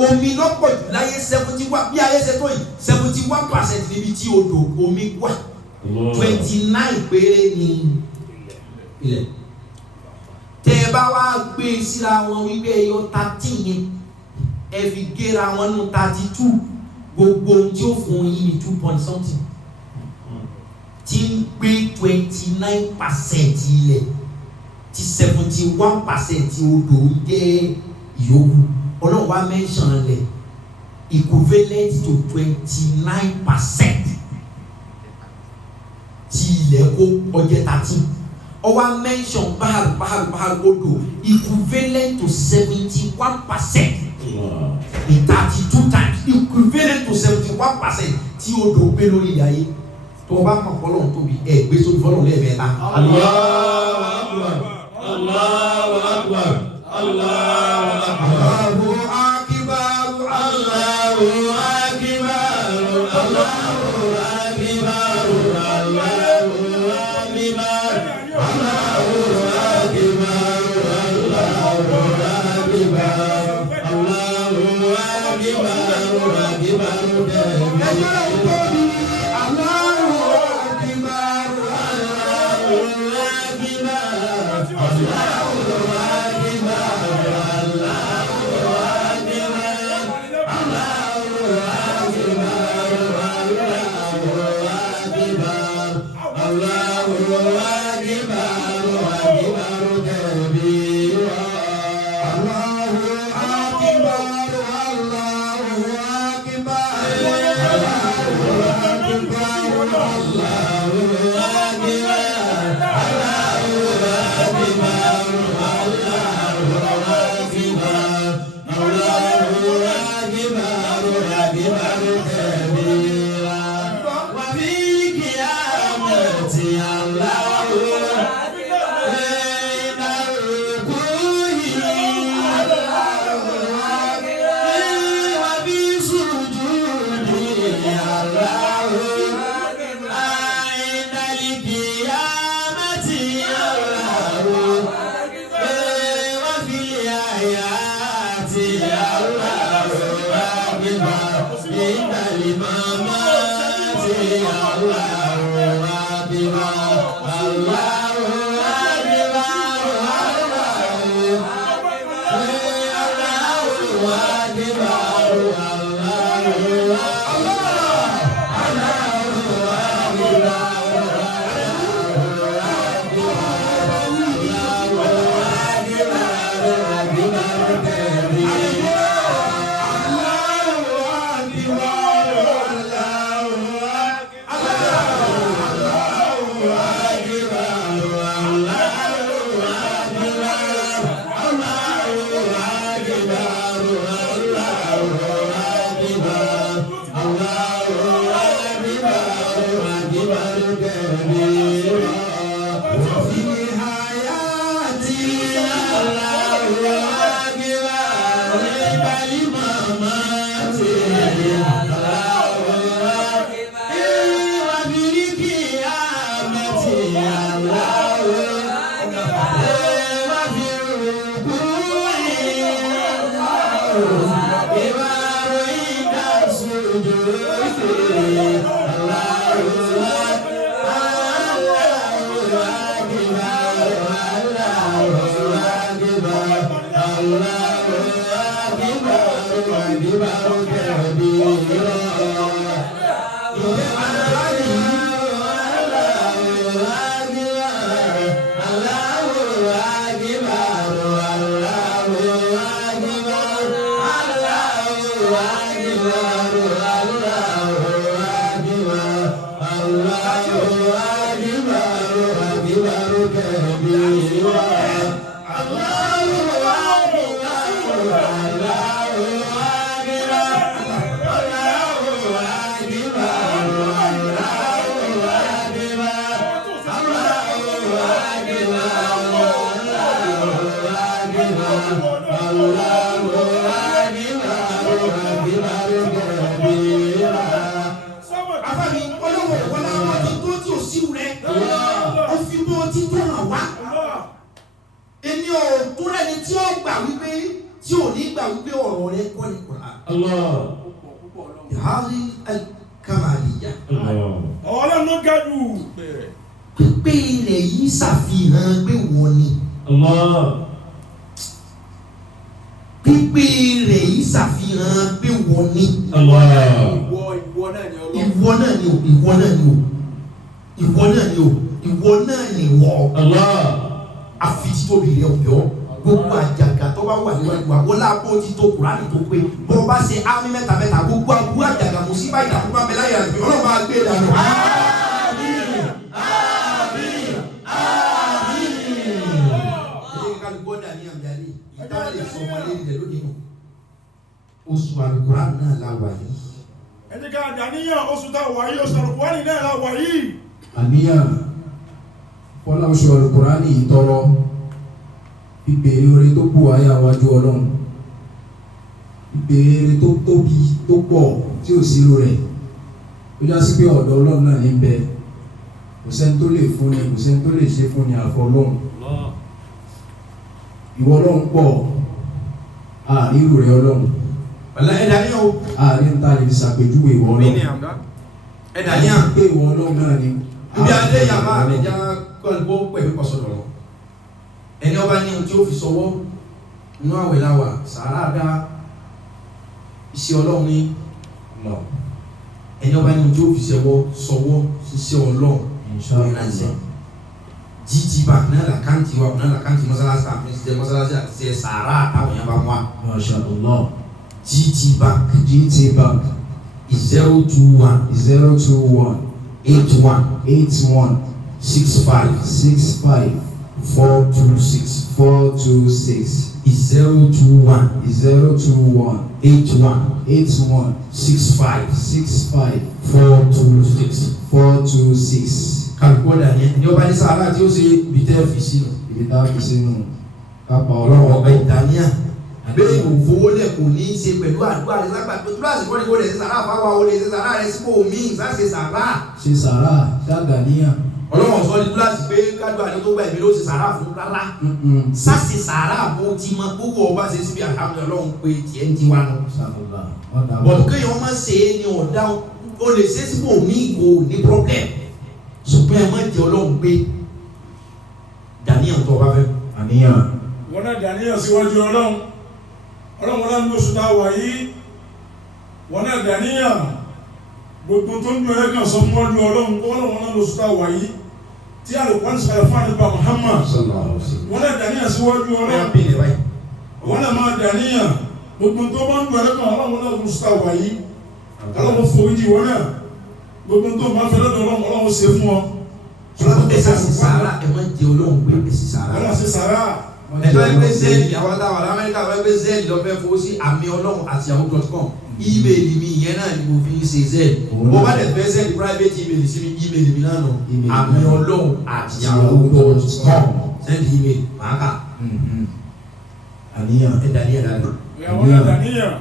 omi lọ́pọ̀ jù láyé 71 bí ayé ṣe tó yìí 71% níbi tí odò omi wà 29 péré ní ilẹ̀. tẹ́ ẹ bá wá gbé síra wọn wípé ẹyọ 13 yẹn ẹ fi géra wọn nù 32 gbogbo ohun tí ó fún yín ní 2 point something tí ń gbé 29% ilẹ̀ tí 71% odò jẹ́ ìyókù. Ọlọ́run wá mention lẹ̀ equivalent to 29% tí ilẹ̀ kó ọjẹ́ 13. Ó wá mention bahar odò equivalent to 71% in 32 times equivalent to 71% tí odò gbé lórí ilẹ̀ ayé. tó o bá mọ̀ fọlọ́run tóbi ẹ̀ gbé sórí fọlọ́run lẹ́ẹ̀mẹ́ta. Allahu Akbar, Allahu Akbar, Allahu Akbar. Allahu Akbar, Allahu Akbar, Allahu Akbar, Allahu Akbar, Allahu Oṣù Al-Qur'an náà la wà yìí. Ẹni ká àníyàn oṣù tá wà yìí, oṣù Al-Qur'an náà la wà yìí. Àníyàn fọ́lá oṣù Al-Qur'an yìí tọrọ ìbéèrè orí tó kù ayé àwájú Ọlọ́run, ìbéèrè tó tóbi tó pọ̀ tí ò sí rẹ̀, ó já sí pé ọ̀dọ̀ Ọlọ́run náà ní bẹ, kò sẹ́ni tó lè fún ni, kò sẹ́ni tó lè ṣe fún ni àfọ Ọlọ́run. Ìwọ Ọlọ́run pọ̀ àrírù rẹ̀ Ọlọ́run. Ẹ̀dàníyàn o. Àárín ta lè ṣàpèjúwe ìwọ Ọlọ́run. Ẹ̀dàníyàn. Pé ìwọ Ọlọ́run náà ni. Ibi adé yàrá àbẹ̀já kọ́lùkọ́ pẹ̀lú pọ̀sọ̀dọ̀ lọ. Ẹni ọba ní ohun tí ó fi sọwọ́ inú àwẹ̀ láwà sàárà dá iṣẹ́ Ọlọ́run ní lọ. Ẹni ọba ní ohun tí ó fi sọwọ́ iṣẹ́ Ọlọ́run ìrìnàjẹ́. GT Bank náà làkáǹtì wa náà làkáǹtì mọ́sálásí àti ṣe mọ́sálásí àti ṣe sàárà àtàwọn yẹn bá wà. Masha Allah. GT Bank. GT Bank. 021 021 81 81 65 65 426 426 021 021 81 81 65 65 426 426. Kàlùkọ́dà yẹn ní ọba ní sàárà tí ó ṣe bìtẹ́ fi sínú. Ibi tá a fi sínú kápá Ọlọ́run ọlọ́wọ́. ọba ìdáníà bẹ́ẹ̀ kò fowó lẹ̀ kò ní í ṣe pẹ̀lú àdúrà rẹ̀ lágbà pé túláàsì kọ́ni kò lè ṣe sàrà fáwa o lè ṣe sàrà rẹ̀ sípò mí ìsáṣe sàrà. ṣe sàrà ṣàgàníyàn. ọlọ́wọ́n sọ ní túláàsì pé kájú àdé tó gba ìbí ló ṣe sàrà fún rárá. sáṣe sàrà bó ti mọ gbogbo ọba ṣe síbi alhamdulilayi ọlọ́run pé tiẹ̀ ń tiwa nù. bọ̀dù kéèyàn má ṣe é ní ọ̀dà o lè ṣe sípò mí kò ní problem. ṣùgbọ́n ẹ má jẹ́ ọlọ́run pé dàníyàn tó bá fẹ́. àníyàn. wọn náà dàníyàn síwájú ọlọ́run wọn náà ní oṣù tá a wà yìí wọn náà dàníyàn gbogbo tó ń gbẹrẹ kan sọ fún ọdún ọlọ́run wọn náà ní oṣù tá a wà yìí tí àlùkò ní sọ̀rọ̀ fún àdìbà Muhammad wọn náà dàníyàn síwájú ọlọ́run wọn náà máa dàníyàn gbogbo tó bá ń gbẹrẹ kan ọlọ́run náà ní oṣù tá a wà yìí ọlọ́run foríjì wọn náà gbogbo tó bá fẹ́ lọ́dọ̀ ọlọ́run ṣe fún ọ. ẹ̀sà sí sàárà ẹ̀ máa ń jẹ ọlọ́run pé ẹ̀sì sàárà. ọlọ́run sí sàárà. ẹ̀tọ́ ẹgbẹ́ zẹ́ẹ̀lì àwọn táwọn Amẹ́ríkà wọ́n ẹgbẹ́ zẹ́ẹ̀lì lọ́fẹ́ fowó sí àmì ọlọ́run àti yahoo.com ímeèlì mi ìyẹn náà ni mo fi ń ṣe zẹ́ẹ̀lì mo bá dẹ̀ fẹ́ zẹ́ẹ̀lì private email sí mi ímeèlì mi náà nù àmì ọlọ́run àti yahoo.com sẹ́ẹ̀lì ímeèlì màá kà. àníyàn. ẹ̀dàníyàn dáadáa. ìyàwó náà dàníyàn.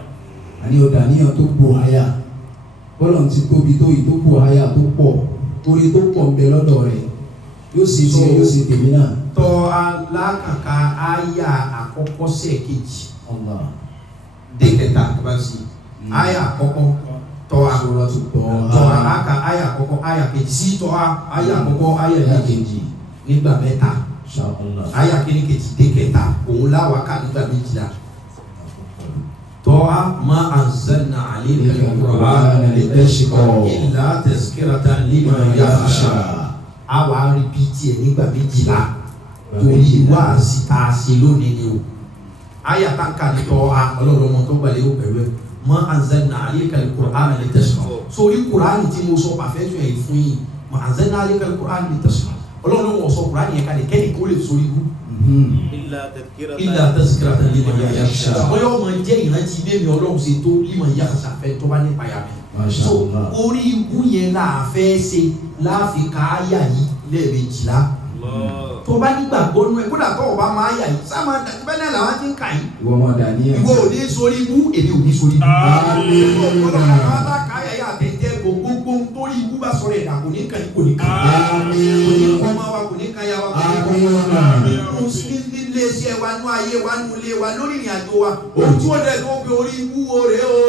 àníyàn dàníyàn tó gbò háyà bọ́lọ̀ ti tóbi tó yìí tó gbò háyà tó pọ̀ torí tó pọ̀ ń bẹ lọ́dọ̀ rẹ̀ yóò sì ṣe yóò sì tèmi náà. tọ́ alákàkà àyà àkọ́kọ́ sẹ́ẹ̀kejì dẹ́kẹ̀ta bá sí àyà àkọ́kọ́ tọ́ àkà àyà àkọ́kọ́ àyà kejì sí tọ́ àyà àkọ́kọ́ àyà kejì nígbà mẹ́ta àyà kejì dẹ́kẹ̀ta òun láwàá kà nígbà méjìlá. tọ́ ma anzalna alayka al-Qur'ana litashqa illa tazkiratan liman yakhsha. àwa rìpítì ẹ̀ nígbà méjìlá torí wá síta ṣe lónìí ni o. àyà tá n kà ní tọ́ a ọlọ́run ọmọ tó gbalẹ̀ yóò pẹ̀lú ẹ̀ ma anzalna alayka al-Qur'ana litashqa. sórí kùránì tí mo sọ pàfẹ́sọ̀ ẹ̀ fún yìí ma anzalna alayka al-Qur'ana litashqa. ọlọ́run wọn sọ kùránì yẹn kalẹ̀ kẹ́ni kó lè sórí ibú. illa tazkiratan liman yakhsha. ọyọ́ ọmọ jẹ́ ìrántí bẹ́ẹ̀ mi ọlọ́run ṣe tó liman yakhsha fẹ́ tó bá nípa yà mí. so orí ibú yẹn là fẹ́ ṣe láàfin káyà yìí lẹ́ẹ̀mejìlá. tó bá nígbàgbọ́ nú ẹ kódà tó o bá máa yà yìí sáà máa bẹ́ẹ̀ náà làwọn ti ń kà yìí. ìwọ ọmọ dàníyàn. ìwọ ò ní sórí ibú èmi ò ní sórí ibú. ọlọ́run àwọn bá káyà yà àtẹ̀jẹ́ gbogbo torí ibú bá sọ̀rọ̀ ẹ̀dá kò ní kàn yín kò ní kàn yín. kò ní kọ́ máa wa kò ní kàn yà wa kò ní kàn yín. nílé iṣẹ́ wa nú ayé wa nú ilé wa lórí ìrìn àjò wa ohun tí wọ́n dẹ̀ tó gbé orí ibú wo rèé o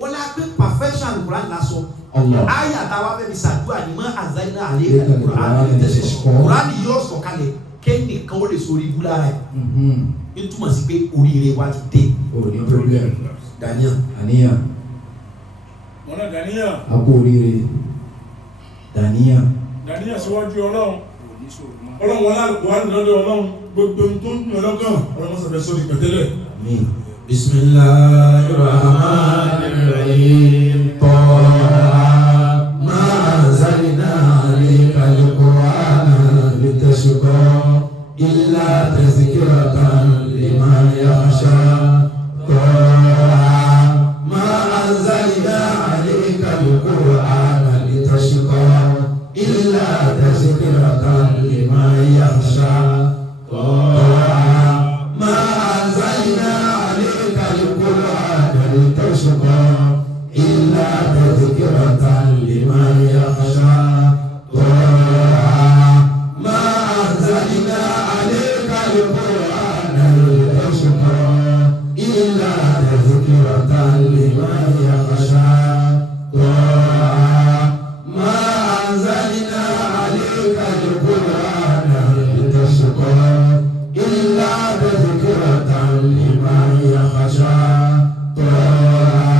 wọ́n lá pé perfection Quran la sọ. Aya táwa fẹ́ fi ṣàdúrà ní mọ́ àzáínà àlẹ́ Quran yóò sọ̀kalẹ̀ kẹ́nìkan ó lè sórí ibú lára ẹ̀. nítumọ̀ sí pé oríire wa ti dé. òní problem. Daniel. àníyàn. wọn náà dàníyàn. a kó oríire. dàníyàn. dàníyàn síwájú ọlọ́run ọlọ́run wọn láàrú wà lọ́dọ̀ ọlọ́run gbogbo tó ń dùn ọlọ́gàn ọlọ́run mọ́sàbẹ̀ sórí pẹ̀tẹ́lẹ̀. Bismillahir Rahmanir Rahim. ما أنزلنا عليك القرآن لتشقى إلا تذكرة لمن يخشى ما أنزلنا عليك القرآن لتشقى إلا تذكرة لمن